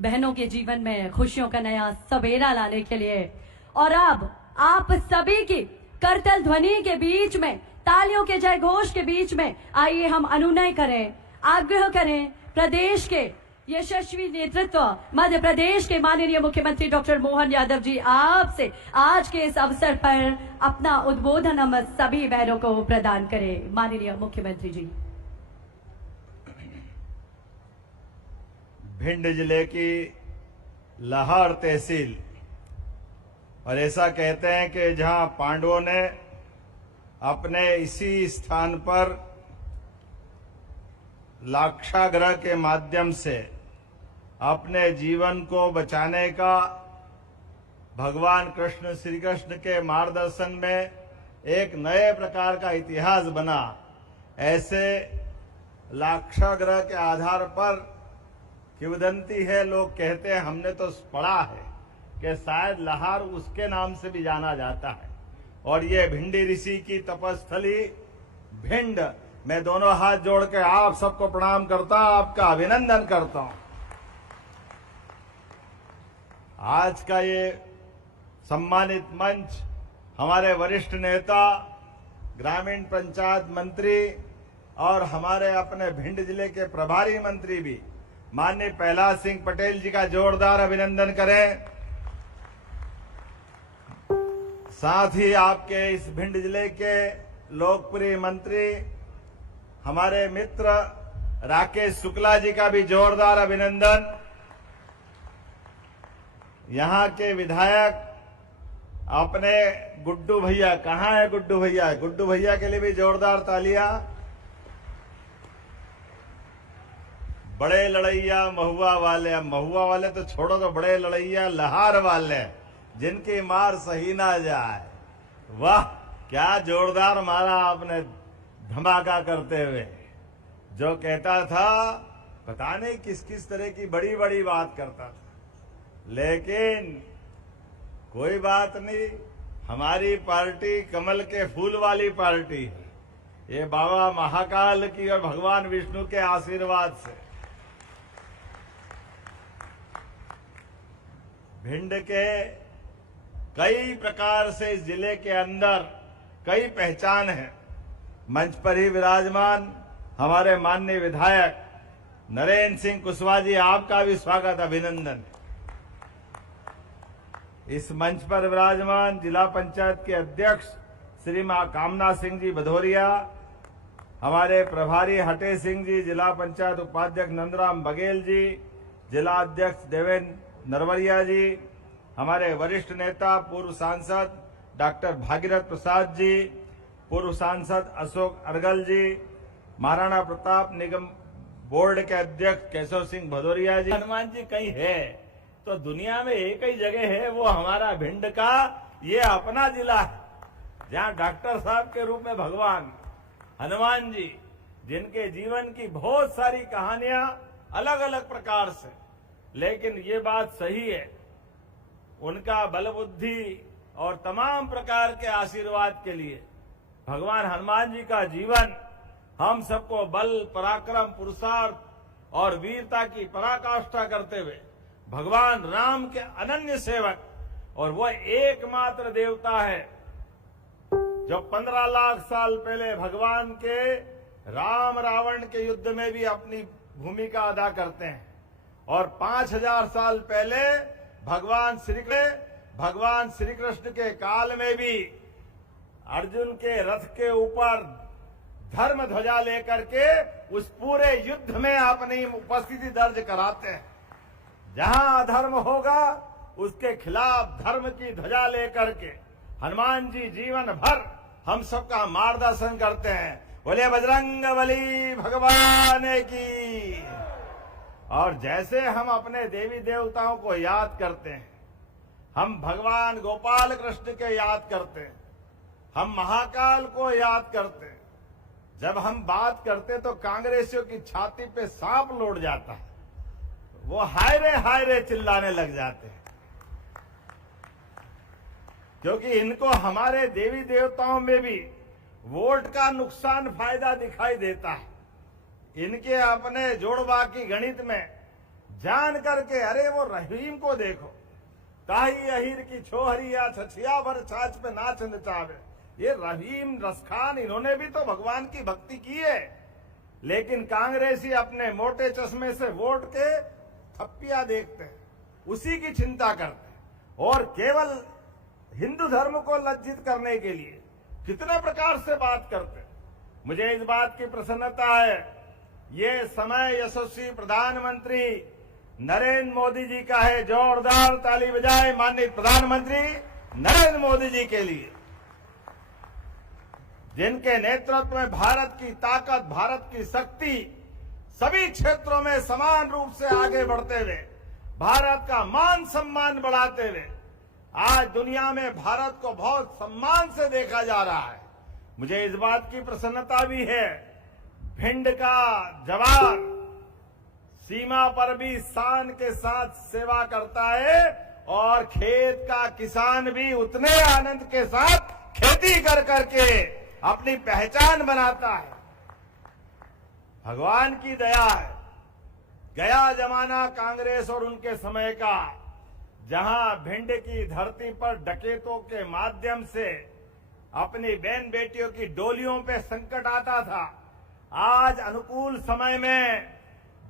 बहनों के जीवन में खुशियों का नया सवेरा लाने के लिए। और अब आप सभी की करतल ध्वनि के बीच में, तालियों के जय घोष के बीच में आइए हम अनुनय करें, आग्रह करें प्रदेश के यशस्वी नेतृत्व मध्य प्रदेश के माननीय मुख्यमंत्री डॉक्टर मोहन यादव जी आपसे आज के इस अवसर पर अपना उद्बोधन हम सभी बहनों को प्रदान करें। माननीय मुख्यमंत्री जी। भिंड जिले की लाहौर तहसील, और ऐसा कहते हैं कि जहां पांडवों ने अपने इसी स्थान पर लाक्षागृह के माध्यम से अपने जीवन को बचाने का भगवान कृष्ण श्री कृष्ण के मार्गदर्शन में एक नए प्रकार का इतिहास बना, ऐसे लाक्षागृह के आधार पर किंवदंती है, लोग कहते हैं, हमने तो पढ़ा है कि शायद लाहौर उसके नाम से भी जाना जाता है। और ये भिंडी ऋषि की तपस्थली भिंड, मैं दोनों हाथ जोड़ के आप सबको प्रणाम करता हूं, आपका अभिनंदन करता हूं। आज का ये सम्मानित मंच हमारे वरिष्ठ नेता, ग्रामीण पंचायत मंत्री और हमारे अपने भिंड जिले के प्रभारी मंत्री भी माननीय प्रहलाद सिंह पटेल जी का जोरदार अभिनंदन करें। साथ ही आपके इस भिंड जिले के लोकप्रिय मंत्री हमारे मित्र राकेश शुक्ला जी का भी जोरदार अभिनंदन। यहां के विधायक अपने गुड्डू भैया, कहां है गुड्डू भैया? गुड्डू भैया के लिए भी जोरदार तालियां। बड़े लड़ैया महुआ वाले तो छोड़ो, तो बड़े लड़ैया लाहौर वाले जिनकी मार सही ना जाए। वाह, क्या जोरदार मारा आपने धमाका करते हुए। जो कहता था पता नहीं किस किस तरह की बड़ी बड़ी बात करता था, लेकिन कोई बात नहीं, हमारी पार्टी कमल के फूल वाली पार्टी है। ये बाबा महाकाल की और भगवान विष्णु के आशीर्वाद से भिंड के कई प्रकार से इस जिले के अंदर कई पहचान है। मंच पर ही विराजमान हमारे माननीय विधायक नरेंद्र सिंह कुशवाहा जी, आपका भी स्वागत, अभिनंदन। इस मंच पर विराजमान जिला पंचायत के अध्यक्ष श्री मां कामना सिंह जी भदौरिया, हमारे प्रभारी हटे सिंह जी, जिला पंचायत उपाध्यक्ष नंदराम बघेल जी, जिला अध्यक्ष देवेंद्र नरवरिया जी, हमारे वरिष्ठ नेता पूर्व सांसद डॉक्टर भागीरथ प्रसाद जी, पूर्व सांसद अशोक अर्गल जी, महाराणा प्रताप निगम बोर्ड के अध्यक्ष केशव सिंह भदौरिया जी। हनुमान जी कहीं है तो दुनिया में एक ही जगह है, वो हमारा भिंड का ये अपना जिला है, जहाँ डॉक्टर साहब के रूप में भगवान हनुमान जी, जिनके जीवन की बहुत सारी कहानियां अलग अलग प्रकार से, लेकिन ये बात सही है, उनका बल बुद्धि और तमाम प्रकार के आशीर्वाद के लिए भगवान हनुमान जी का जीवन हम सबको बल, पराक्रम, पुरुषार्थ और वीरता की पराकाष्ठा करते हुए भगवान राम के अनन्य सेवक, और वो एकमात्र देवता है जो 15 लाख साल पहले भगवान के राम रावण के युद्ध में भी अपनी भूमिका अदा करते हैं, और 5000 साल पहले भगवान श्री कृष्ण के काल में भी अर्जुन के रथ के ऊपर धर्म ध्वजा लेकर के उस पूरे युद्ध में अपनी उपस्थिति दर्ज कराते हैं। जहां अधर्म होगा उसके खिलाफ धर्म की ध्वजा लेकर के हनुमान जी जीवन भर हम सबका मार्गदर्शन करते हैं। बोले बजरंगबली भगवान की। और जैसे हम अपने देवी देवताओं को याद करते हैं, हम भगवान गोपाल कृष्ण के याद करते हैं, हम महाकाल को याद करते हैं। जब हम बात करते तो कांग्रेसियों की छाती पे सांप लौट जाता है, वो हाय रे चिल्लाने लग जाते हैं, क्योंकि इनको हमारे देवी देवताओं में भी वोट का नुकसान फायदा दिखाई देता है। इनके अपने जोड़वा की गणित में जान करके, अरे वो रहीम को देखो, ताही अहीर की छोहरिया छछिया भर छाछ पे नाच नचावे, ये रहीम रसखान, इन्होंने भी तो भगवान की भक्ति की है, लेकिन कांग्रेसी अपने मोटे चश्मे से वोट के थप्पियां देखते हैं, उसी की चिंता करते हैं, और केवल हिंदू धर्म को लज्जित करने के लिए कितने प्रकार से बात करते हैं। मुझे इस बात की प्रसन्नता है, ये समय यशस्वी प्रधानमंत्री नरेंद्र मोदी जी का है। जोरदार ताली बजाए माननीय प्रधानमंत्री नरेंद्र मोदी जी के लिए, जिनके नेतृत्व में भारत की ताकत, भारत की शक्ति सभी क्षेत्रों में समान रूप से आगे बढ़ते हुए, भारत का मान सम्मान बढ़ाते हुए आज दुनिया में भारत को बहुत सम्मान से देखा जा रहा है। मुझे इस बात की प्रसन्नता भी है, भिंड का जवान सीमा पर भी शान के साथ सेवा करता है, और खेत का किसान भी उतने आनंद के साथ खेती कर करके अपनी पहचान बनाता है। भगवान की दया है। गया जमाना कांग्रेस और उनके समय का, जहां भिंड की धरती पर डकैतों के माध्यम से अपनी बहन बेटियों की डोलियों पे संकट आता था, आज अनुकूल समय में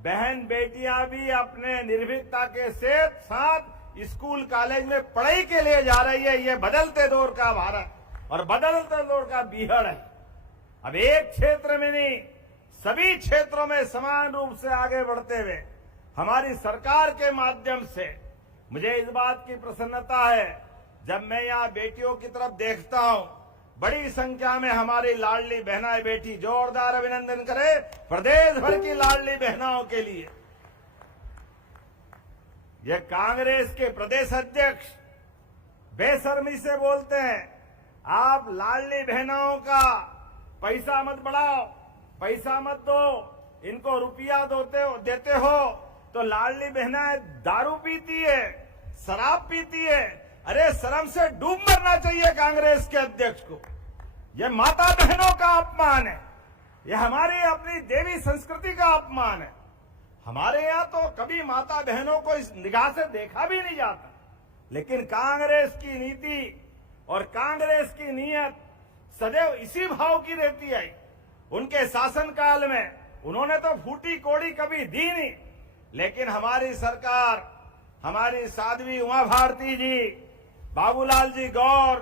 बहन बेटियां भी अपने निर्भीकता के साथ स्कूल कॉलेज में पढ़ाई के लिए जा रही है। ये बदलते दौर का भारत और बदलते दौर का बिहार है। अब एक क्षेत्र में नहीं, सभी क्षेत्रों में समान रूप से आगे बढ़ते हुए हमारी सरकार के माध्यम से मुझे इस बात की प्रसन्नता है, जब मैं यहाँ बेटियों की तरफ देखता हूँ, बड़ी संख्या में हमारी लाडली बहनाएं बेटी, जोरदार अभिनंदन करें प्रदेश भर की लाडली बहनाओं के लिए। ये कांग्रेस के प्रदेश अध्यक्ष बेशर्मी से बोलते हैं, आप लाडली बहनाओं का पैसा मत बढ़ाओ, पैसा मत दो, इनको रुपया देते हो तो लाडली बहनाएं दारू पीती है, शराब पीती है। अरे शर्म से डूब मरना चाहिए कांग्रेस के अध्यक्ष को। यह माता बहनों का अपमान है, यह हमारी अपनी देवी संस्कृति का अपमान है। हमारे यहाँ तो कभी माता बहनों को इस निगाह से देखा भी नहीं जाता, लेकिन कांग्रेस की नीति और कांग्रेस की नीयत सदैव इसी भाव की रहती है। उनके शासनकाल में उन्होंने तो फूटी कोड़ी कभी दी नहीं, लेकिन हमारी सरकार, हमारी साध्वी उमा भारती जी, बाबूलाल जी गौर,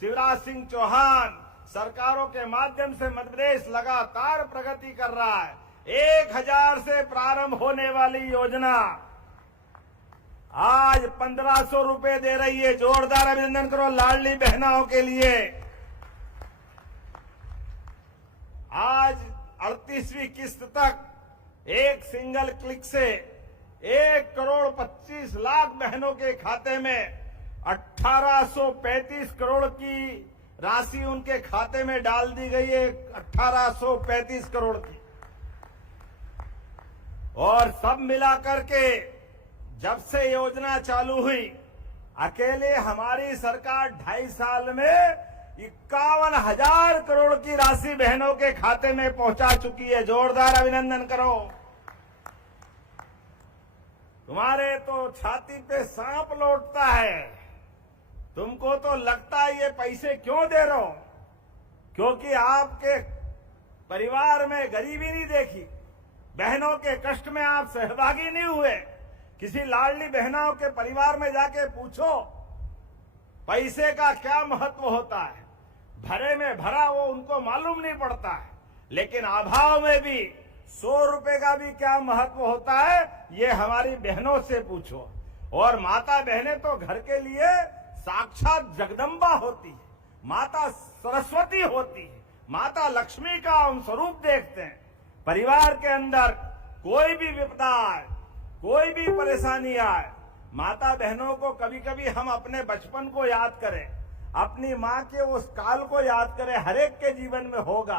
शिवराज सिंह चौहान सरकारों के माध्यम से मध्य प्रदेश लगातार प्रगति कर रहा है। 1000 से प्रारंभ होने वाली योजना आज 1500 रुपए दे रही है। जोरदार अभिनंदन करो लाडली बहनाओं के लिए। आज 38वीं किस्त तक एक सिंगल क्लिक से 1,25,00,000 बहनों के खाते में 1835 करोड़ की राशि उनके खाते में डाल दी गई है। 1835 करोड़ की। और सब मिलाकर के जब से योजना चालू हुई, अकेले हमारी सरकार 2.5 साल में 51,000 करोड़ की राशि बहनों के खाते में पहुंचा चुकी है। जोरदार अभिनंदन करो। तुम्हारे तो छाती पे सांप लौटता है। तुमको तो लगता है ये पैसे क्यों दे रहा हूं, क्योंकि आपके परिवार में गरीबी नहीं देखी, बहनों के कष्ट में आप सहभागी नहीं हुए। किसी लाडली बहनों के परिवार में जाके पूछो पैसे का क्या महत्व होता है। भरे में भरा वो उनको मालूम नहीं पड़ता है, लेकिन अभाव में भी 100 रुपए का भी क्या महत्व होता है, ये हमारी बहनों से पूछो। और माता बहनें तो घर के लिए साक्षात जगदम्बा होती है, माता सरस्वती होती है, माता लक्ष्मी का हम स्वरूप देखते हैं। परिवार के अंदर कोई भी विपदा आए, कोई भी परेशानी आए, माता बहनों को कभी कभी हम अपने बचपन को याद करें, अपनी माँ के उस काल को याद करें। हर एक के जीवन में होगा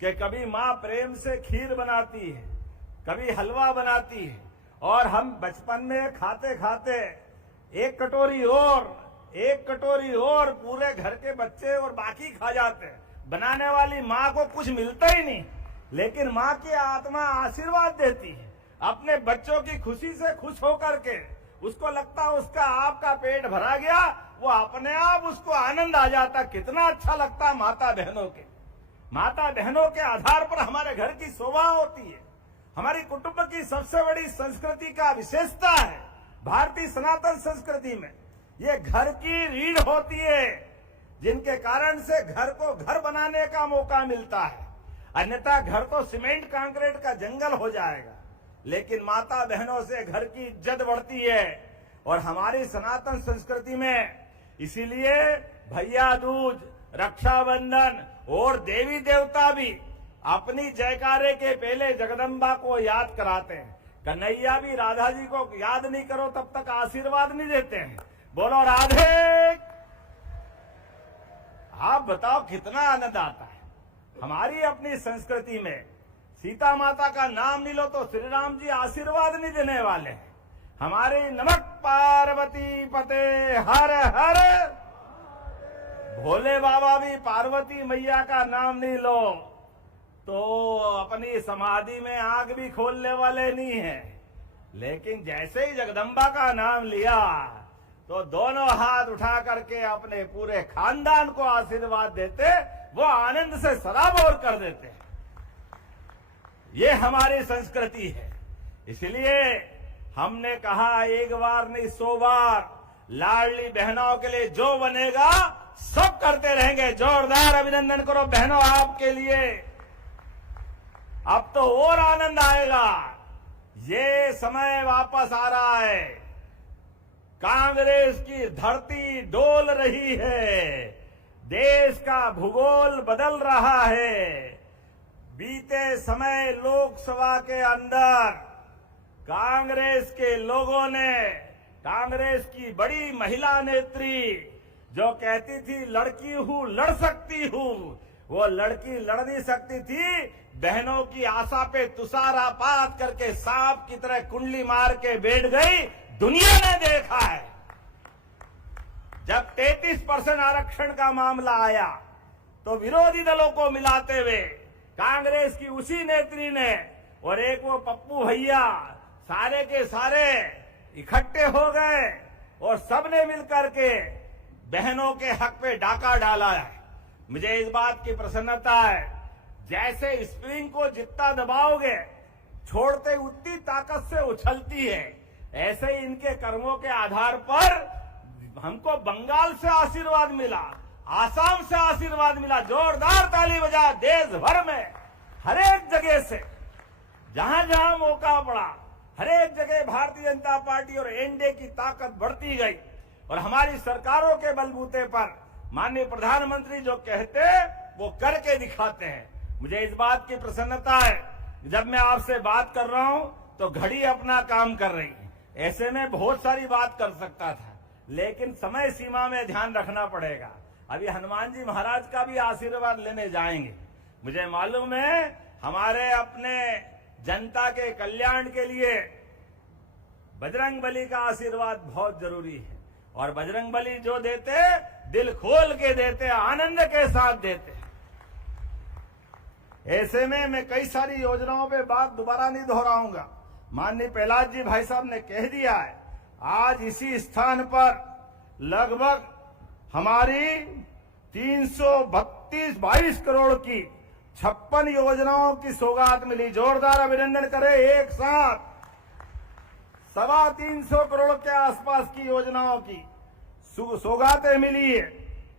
कि कभी माँ प्रेम से खीर बनाती है, कभी हलवा बनाती है, और हम बचपन में खाते खाते एक कटोरी और पूरे घर के बच्चे और बाकी खा जाते हैं। बनाने वाली माँ को कुछ मिलता ही नहीं, लेकिन माँ की आत्मा आशीर्वाद देती है। अपने बच्चों की खुशी से खुश होकर के उसको लगता उसका आपका पेट भरा गया, वो अपने आप उसको आनंद आ जाता। कितना अच्छा लगता माता बहनों के। माता बहनों के आधार पर हमारे घर की शोभा होती है। हमारी कुटुंब की सबसे बड़ी संस्कृति का विशेषता है, भारतीय सनातन संस्कृति में ये घर की रीढ़ होती है, जिनके कारण से घर को घर बनाने का मौका मिलता है। अन्यथा घर तो सीमेंट कंक्रीट का जंगल हो जाएगा, लेकिन माता बहनों से घर की इज्जत बढ़ती है। और हमारी सनातन संस्कृति में इसीलिए भैया दूज, रक्षाबंधन और देवी देवता भी अपनी जयकारे के पहले जगदम्बा को याद कराते हैं। कन्हैया भी राधा जी को याद नहीं करो तब तक आशीर्वाद नहीं देते हैं। बोलो राधे। आप बताओ कितना आनंद आता है। हमारी अपनी संस्कृति में सीता माता का नाम नहीं लो तो श्री राम जी आशीर्वाद नहीं देने वाले हैं। हमारी नमक पार्वती पते हर हर, भोले बाबा भी पार्वती मैया का नाम नहीं लो तो अपनी समाधि में आंख भी खोलने वाले नहीं है। लेकिन जैसे ही जगदम्बा का नाम लिया तो दोनों हाथ उठा करके अपने पूरे खानदान को आशीर्वाद देते, वो आनंद से सराबोर कर देते। ये हमारी संस्कृति है। इसलिए हमने कहा एक बार नहीं 100 बार, लाडली बहनों के लिए जो बनेगा सब करते रहेंगे। जोरदार अभिनंदन करो बहनों आपके लिए। अब तो और आनंद आएगा। ये समय वापस आ रहा है। कांग्रेस की धरती डोल रही है, देश का भूगोल बदल रहा है। बीते समय लोकसभा के अंदर कांग्रेस के लोगों ने, कांग्रेस की बड़ी महिला नेत्री जो कहती थी लड़की हूं लड़ सकती हूं, वो लड़की लड़ नहीं सकती थी। बहनों की आशा पे तुषारापात करके सांप की तरह कुंडली मार के बैठ गई। दुनिया ने देखा है जब 33% आरक्षण का मामला आया तो विरोधी दलों को मिलाते हुए कांग्रेस की उसी नेत्री ने और एक वो पप्पू भैया सारे के सारे इकट्ठे हो गए और सबने मिलकर के बहनों के हक पे डाका डाला है। मुझे इस बात की प्रसन्नता है, जैसे स्प्रिंग को जितना दबाओगे छोड़ते उतनी ताकत से उछलती है, ऐसे ही इनके कर्मों के आधार पर हमको बंगाल से आशीर्वाद मिला, आसाम से आशीर्वाद मिला। जोरदार ताली बजा। देश भर में हर एक जगह से जहां जहां मौका पड़ा हर एक जगह भारतीय जनता पार्टी और एनडीए की ताकत बढ़ती गई और हमारी सरकारों के बलबूते पर माननीय प्रधानमंत्री जो कहते वो करके दिखाते हैं। मुझे इस बात की प्रसन्नता है, जब मैं आपसे बात कर रहा हूं तो घड़ी अपना काम कर रही है। ऐसे में बहुत सारी बात कर सकता था, लेकिन समय सीमा में ध्यान रखना पड़ेगा। अभी हनुमान जी महाराज का भी आशीर्वाद लेने जाएंगे। मुझे मालूम है हमारे अपने जनता के कल्याण के लिए बजरंग बली का आशीर्वाद बहुत जरूरी है, और बजरंग बली जो देते दिल खोल के देते, आनंद के साथ देते। ऐसे में मैं कई सारी योजनाओं पे बात दोबारा नहीं दोहराऊंगा, माननीय प्रहलाद जी भाई साहब ने कह दिया है। आज इसी स्थान पर लगभग हमारी 322 करोड़ की 56 योजनाओं की सौगात मिली। जोरदार अभिनंदन करें एक साथ। 325 करोड़ के आसपास की योजनाओं की सौगातें मिली है।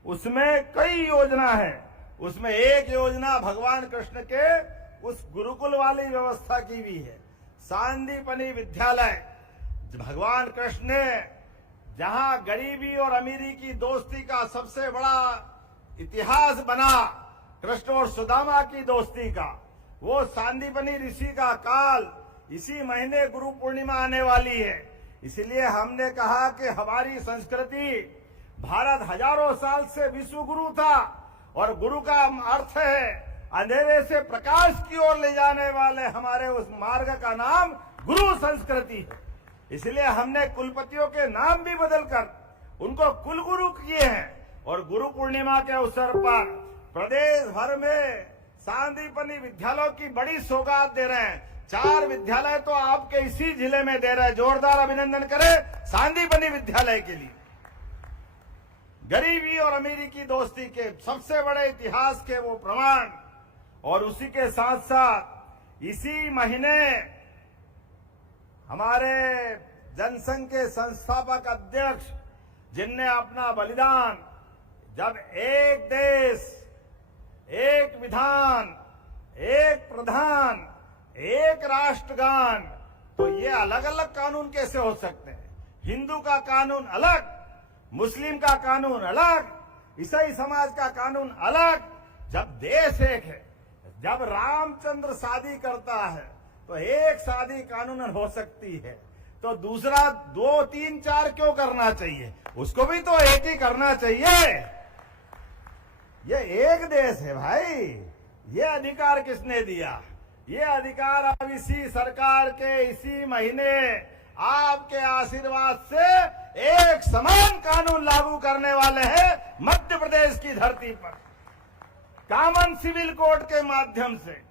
उसमें कई योजना है, उसमें एक योजना भगवान कृष्ण के उस गुरुकुल वाली व्यवस्था की भी है। सांदीपनी विद्यालय, भगवान कृष्ण ने जहां गरीबी और अमीरी की दोस्ती का सबसे बड़ा इतिहास बना, कृष्ण और सुदामा की दोस्ती का, वो सांदीपनी ऋषि का काल इसी महीने गुरु पूर्णिमा आने वाली है। इसलिए हमने कहा कि हमारी संस्कृति, भारत हजारों साल से विश्व गुरु था, और गुरु का अर्थ है अंधेरे से प्रकाश की ओर ले जाने वाले हमारे उस मार्ग का नाम गुरु संस्कृति है। इसलिए हमने कुलपतियों के नाम भी बदलकर उनको कुलगुरु किए हैं, और गुरु पूर्णिमा के अवसर पर प्रदेश भर में सांदीपनी विद्यालयों की बड़ी सौगात दे रहे हैं। 4 विद्यालय तो आपके इसी जिले में दे रहे हैं। जोरदार अभिनंदन करें सांदीपनी विद्यालय के लिए। गरीबी और अमीरी की दोस्ती के सबसे बड़े इतिहास के वो प्रमाण, और उसी के साथ साथ इसी महीने हमारे जनसंघ के संस्थापक अध्यक्ष, जिनने अपना बलिदान, जब एक देश, एक विधान, एक प्रधान, एक राष्ट्रगान, तो ये अलग अलग कानून कैसे हो सकते हैं? हिंदू का कानून अलग, मुस्लिम का कानून अलग, ईसाई समाज का कानून अलग। जब देश एक है, जब रामचंद्र शादी करता है तो एक शादी कानूनन हो सकती है, तो दूसरा 2, 3, 4 क्यों करना चाहिए? उसको भी तो एक ही करना चाहिए। ये एक देश है भाई। ये अधिकार किसने दिया? ये अधिकार अब इसी सरकार के इसी महीने आपके आशीर्वाद से एक समान कानून लागू करने वाले हैं मध्य प्रदेश की धरती पर। कॉमन सिविल कोड के माध्यम से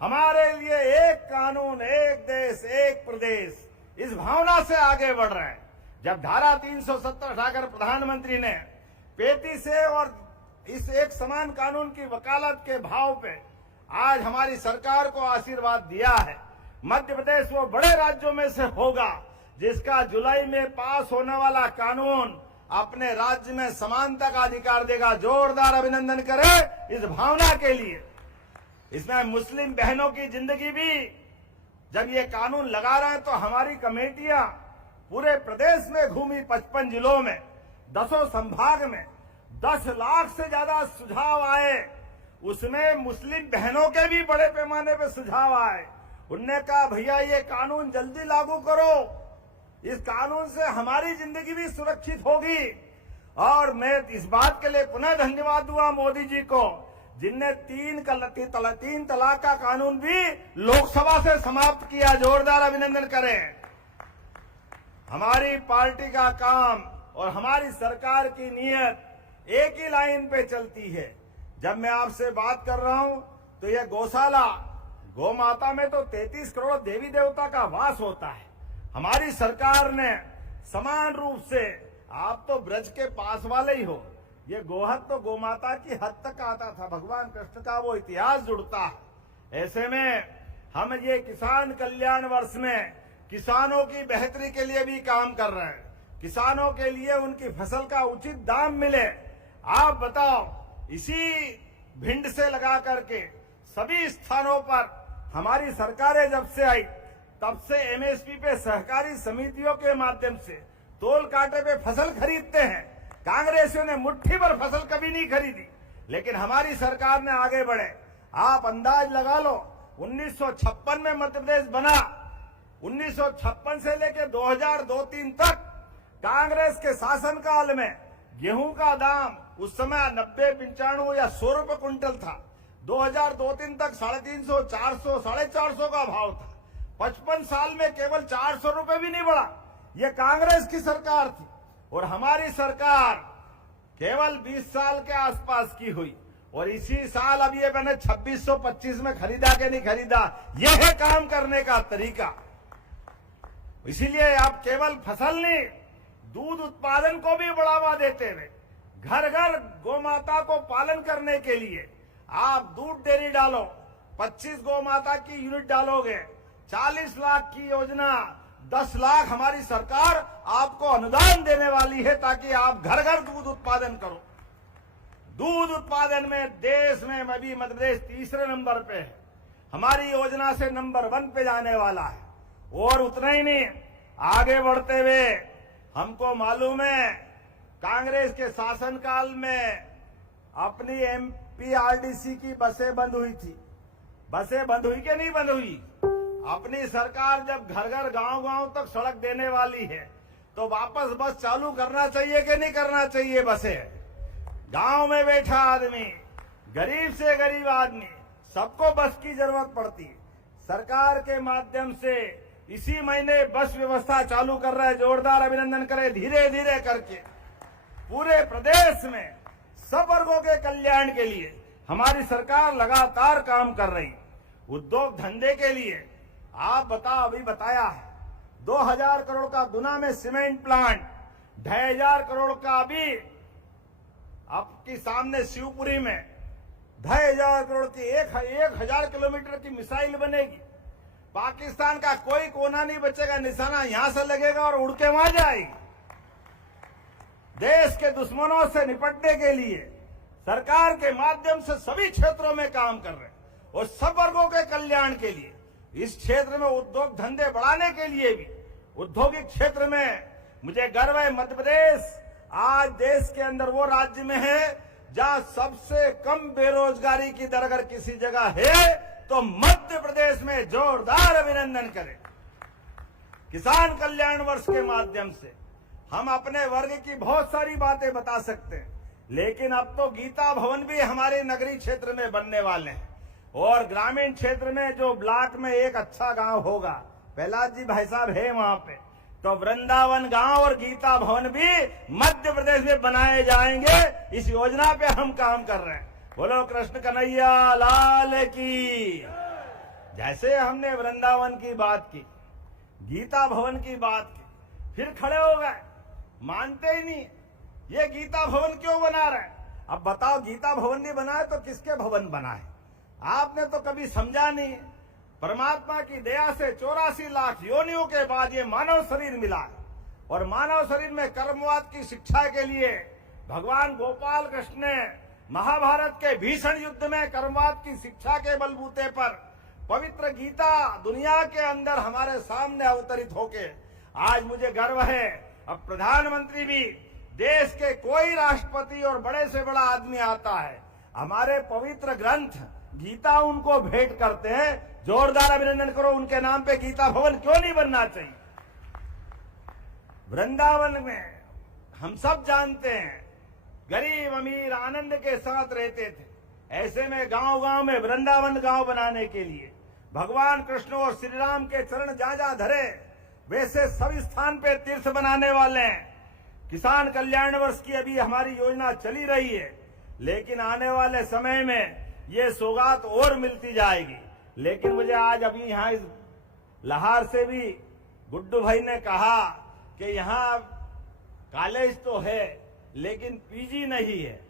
हमारे लिए एक कानून, एक देश, एक प्रदेश, इस भावना से आगे बढ़ रहे हैं। जब धारा 370 हटाकर प्रधानमंत्री ने 35 से और इस एक समान कानून की वकालत के भाव पे आज हमारी सरकार को आशीर्वाद दिया है, मध्य प्रदेश वो बड़े राज्यों में से होगा जिसका जुलाई में पास होने वाला कानून अपने राज्य में समानता का अधिकार देगा। जोरदार अभिनंदन करें इस भावना के लिए। इसमें मुस्लिम बहनों की जिंदगी भी, जब ये कानून लगा रहे हैं तो हमारी कमेटियां पूरे प्रदेश में घूमी, 55 जिलों में, 10 संभाग में 10 लाख से ज्यादा सुझाव आए। उसमें मुस्लिम बहनों के भी बड़े पैमाने पे सुझाव आए। उनने कहा भैया ये कानून जल्दी लागू करो, इस कानून से हमारी जिंदगी भी सुरक्षित होगी। और मैं इस बात के लिए पुनः धन्यवाद दूंगा मोदी जी को, जिनने 3 तलाक का कानून भी लोकसभा से समाप्त किया। जोरदार अभिनंदन करें। हमारी पार्टी का काम और हमारी सरकार की नीयत एक ही लाइन पे चलती है। जब मैं आपसे बात कर रहा हूं तो यह गौशाला, गौ माता में तो 33 करोड़ देवी देवता का वास होता है। हमारी सरकार ने समान रूप से, आप तो ब्रज के पास वाले ही हो, ये गोहत तो गौ माता की हद तक आता था। भगवान कृष्ण का वो इतिहास जुड़ता है। ऐसे में हम ये किसान कल्याण वर्ष में किसानों की बेहतरी के लिए भी काम कर रहे हैं। किसानों के लिए उनकी फसल का उचित दाम मिले। आप बताओ, इसी भिंड से लगा करके सभी स्थानों पर हमारी सरकारें जब से आई तब से एमएसपी पे सहकारी समितियों के माध्यम से तोल कांटे पे फसल खरीदते हैं। कांग्रेसियों ने मुट्ठी भर फसल कभी नहीं खरीदी, लेकिन हमारी सरकार ने आगे बढ़े। आप अंदाज लगा लो, 1956 में मध्य प्रदेश बना, 1956 से लेकर 2002-03 तक कांग्रेस के शासनकाल में गेहूं का दाम उस समय 90, 95 या 100 रुपए क्विंटल था। 2002-03 तक 350, 400, 450 का भाव था। 55 साल में केवल 400 रुपए भी नहीं बढ़ा। ये कांग्रेस की सरकार थी। और हमारी सरकार केवल 20 साल के आसपास की हुई, और इसी साल अब ये मैंने 2625 में खरीदा कि नहीं खरीदा, यह है काम करने का तरीका। इसीलिए आप केवल फसल नहीं, दूध उत्पादन को भी बढ़ावा देते हुए घर घर गौमाता को पालन करने के लिए आप दूध डेयरी डालो, 25 गौमाता की यूनिट डालोगे, 40 लाख की योजना, 10 लाख हमारी सरकार आपको अनुदान देने वाली है ताकि आप घर घर दूध उत्पादन करो। दूध उत्पादन में देश में अभी मध्य प्रदेश तीसरे नंबर पे है, हमारी योजना से नंबर 1 पे जाने वाला है। और उतना ही नहीं, आगे बढ़ते हुए हमको मालूम है कांग्रेस के शासनकाल में अपनी एमपीआरडीसी की बसें बंद हुई थी। बसें बंद हुई कि नहीं बंद हुई? अपनी सरकार जब घर घर गांव गांव तक सड़क देने वाली है तो वापस बस चालू करना चाहिए कि नहीं करना चाहिए? बसें गांव में बैठा आदमी, गरीब से गरीब आदमी, सबको बस की जरूरत पड़ती है। सरकार के माध्यम से इसी महीने बस व्यवस्था चालू कर रहा है, जोरदार अभिनंदन करें। धीरे धीरे करके पूरे प्रदेश में सब वर्गों के कल्याण के लिए हमारी सरकार लगातार काम कर रही। उद्योग धंधे के लिए आप बताओ, अभी बताया है 2000 करोड़ का गुना में सीमेंट प्लांट, 2500 करोड़ का अभी आपके सामने शिवपुरी में 2500 करोड़ की 1000 किलोमीटर की मिसाइल बनेगी। पाकिस्तान का कोई कोना नहीं बचेगा, निशाना यहां से लगेगा और उड़ के वहां जाएगी। देश के दुश्मनों से निपटने के लिए सरकार के माध्यम से सभी क्षेत्रों में काम कर रहे हैं और सब वर्गों के कल्याण के लिए। इस क्षेत्र में उद्योग धंधे बढ़ाने के लिए भी, औद्योगिक क्षेत्र में मुझे गर्व है, मध्य प्रदेश आज देश के अंदर वो राज्य में है जहां सबसे कम बेरोजगारी की दर अगर किसी जगह है तो मध्य प्रदेश में। जोरदार अभिनंदन करें। किसान कल्याण वर्ष के माध्यम से हम अपने वर्ग की बहुत सारी बातें बता सकते हैं, लेकिन अब तो गीता भवन भी हमारे नगरीय क्षेत्र में बनने वाले हैं और ग्रामीण क्षेत्र में जो ब्लॉक में एक अच्छा गांव होगा, प्रहलाद जी भाई साहब है वहां पे, तो वृंदावन गांव और गीता भवन भी मध्य प्रदेश में बनाए जाएंगे। इस योजना पे हम काम कर रहे हैं। बोलो कृष्ण कन्हैया लाल की। जैसे हमने वृंदावन की बात की, गीता भवन की बात की, फिर खड़े हो गए, मानते ही नहीं, ये गीता भवन क्यों बना रहे हैं? अब बताओ, गीता भवन नहीं बना है तो किसके भवन बना है? आपने तो कभी समझा नहीं। परमात्मा की दया से 84 लाख योनियों के बाद ये मानव शरीर मिला है और मानव शरीर में कर्मवाद की शिक्षा के लिए भगवान गोपाल कृष्ण ने महाभारत के भीषण युद्ध में कर्मवाद की शिक्षा के बलबूते पर पवित्र गीता दुनिया के अंदर हमारे सामने अवतरित होके आज मुझे गर्व है। अब प्रधानमंत्री भी, देश के कोई राष्ट्रपति और बड़े से बड़ा आदमी आता है, हमारे पवित्र ग्रंथ गीता उनको भेंट करते हैं। जोरदार अभिनंदन करो उनके नाम पे। गीता भवन क्यों नहीं बनना चाहिए? वृंदावन में हम सब जानते हैं गरीब अमीर आनंद के साथ रहते थे। ऐसे में गांव गांव में वृंदावन गांव बनाने के लिए भगवान कृष्ण और श्री राम के चरण जहां जहां धरे वैसे सभी स्थान पे तीर्थ बनाने वाले हैं। किसान कल्याण वर्ष की अभी हमारी योजना चली रही है, लेकिन आने वाले समय में ये सौगात और मिलती जाएगी। लेकिन मुझे आज अभी यहाँ इस लाहौर से भी गुड्डू भाई ने कहा कि यहाँ कॉलेज तो है लेकिन पीजी नहीं है।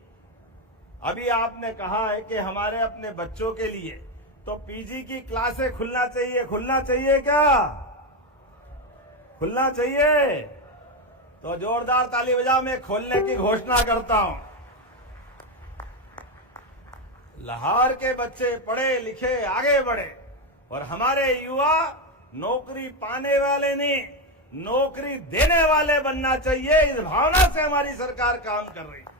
अभी आपने कहा है कि हमारे अपने बच्चों के लिए तो पीजी की क्लासें खुलना चाहिए। खुलना चाहिए क्या? खुलना चाहिए तो जोरदार ताली बजाओ। मैं खोलने की घोषणा करता हूं। लाहौर के बच्चे पढ़े लिखे आगे बढ़े और हमारे युवा नौकरी पाने वाले नहीं, नौकरी देने वाले बनना चाहिए। इस भावना से हमारी सरकार काम कर रही है।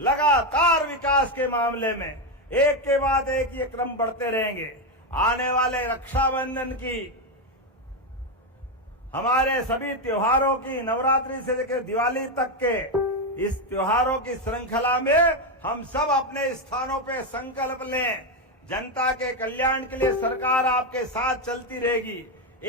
लगातार विकास के मामले में एक के बाद एक ये क्रम बढ़ते रहेंगे। आने वाले रक्षाबंधन की, हमारे सभी त्योहारों की, नवरात्रि से लेकर दिवाली तक के इस त्योहारों की श्रृंखला में हम सब अपने स्थानों पे संकल्प लें। जनता के कल्याण के लिए सरकार आपके साथ चलती रहेगी।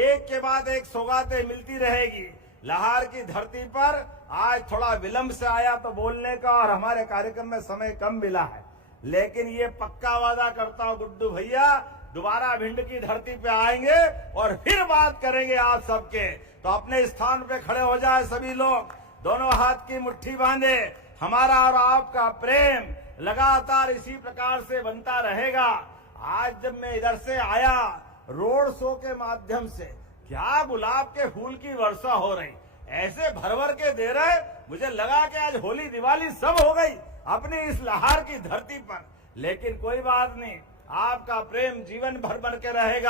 एक के बाद एक सौगातें मिलती रहेगी। लाहौर की धरती पर आज थोड़ा विलंब से आया तो बोलने का, और हमारे कार्यक्रम में समय कम मिला है, लेकिन ये पक्का वादा करता हूं गुड्डू भैया, दोबारा भिंड की धरती पे आएंगे और फिर बात करेंगे आप सबके। तो अपने स्थान पे खड़े हो जाए सभी लोग, दोनों हाथ की मुट्ठी बांधे। हमारा और आपका प्रेम लगातार इसी प्रकार से बनता रहेगा। आज जब मैं इधर से आया, रोड शो के माध्यम से क्या गुलाब के फूल की वर्षा हो रही, ऐसे भर भर के दे रहे, मुझे लगा कि आज होली दिवाली सब हो गई अपनी इस लाहौर की धरती पर। लेकिन कोई बात नहीं, आपका प्रेम जीवन भर बन के रहेगा।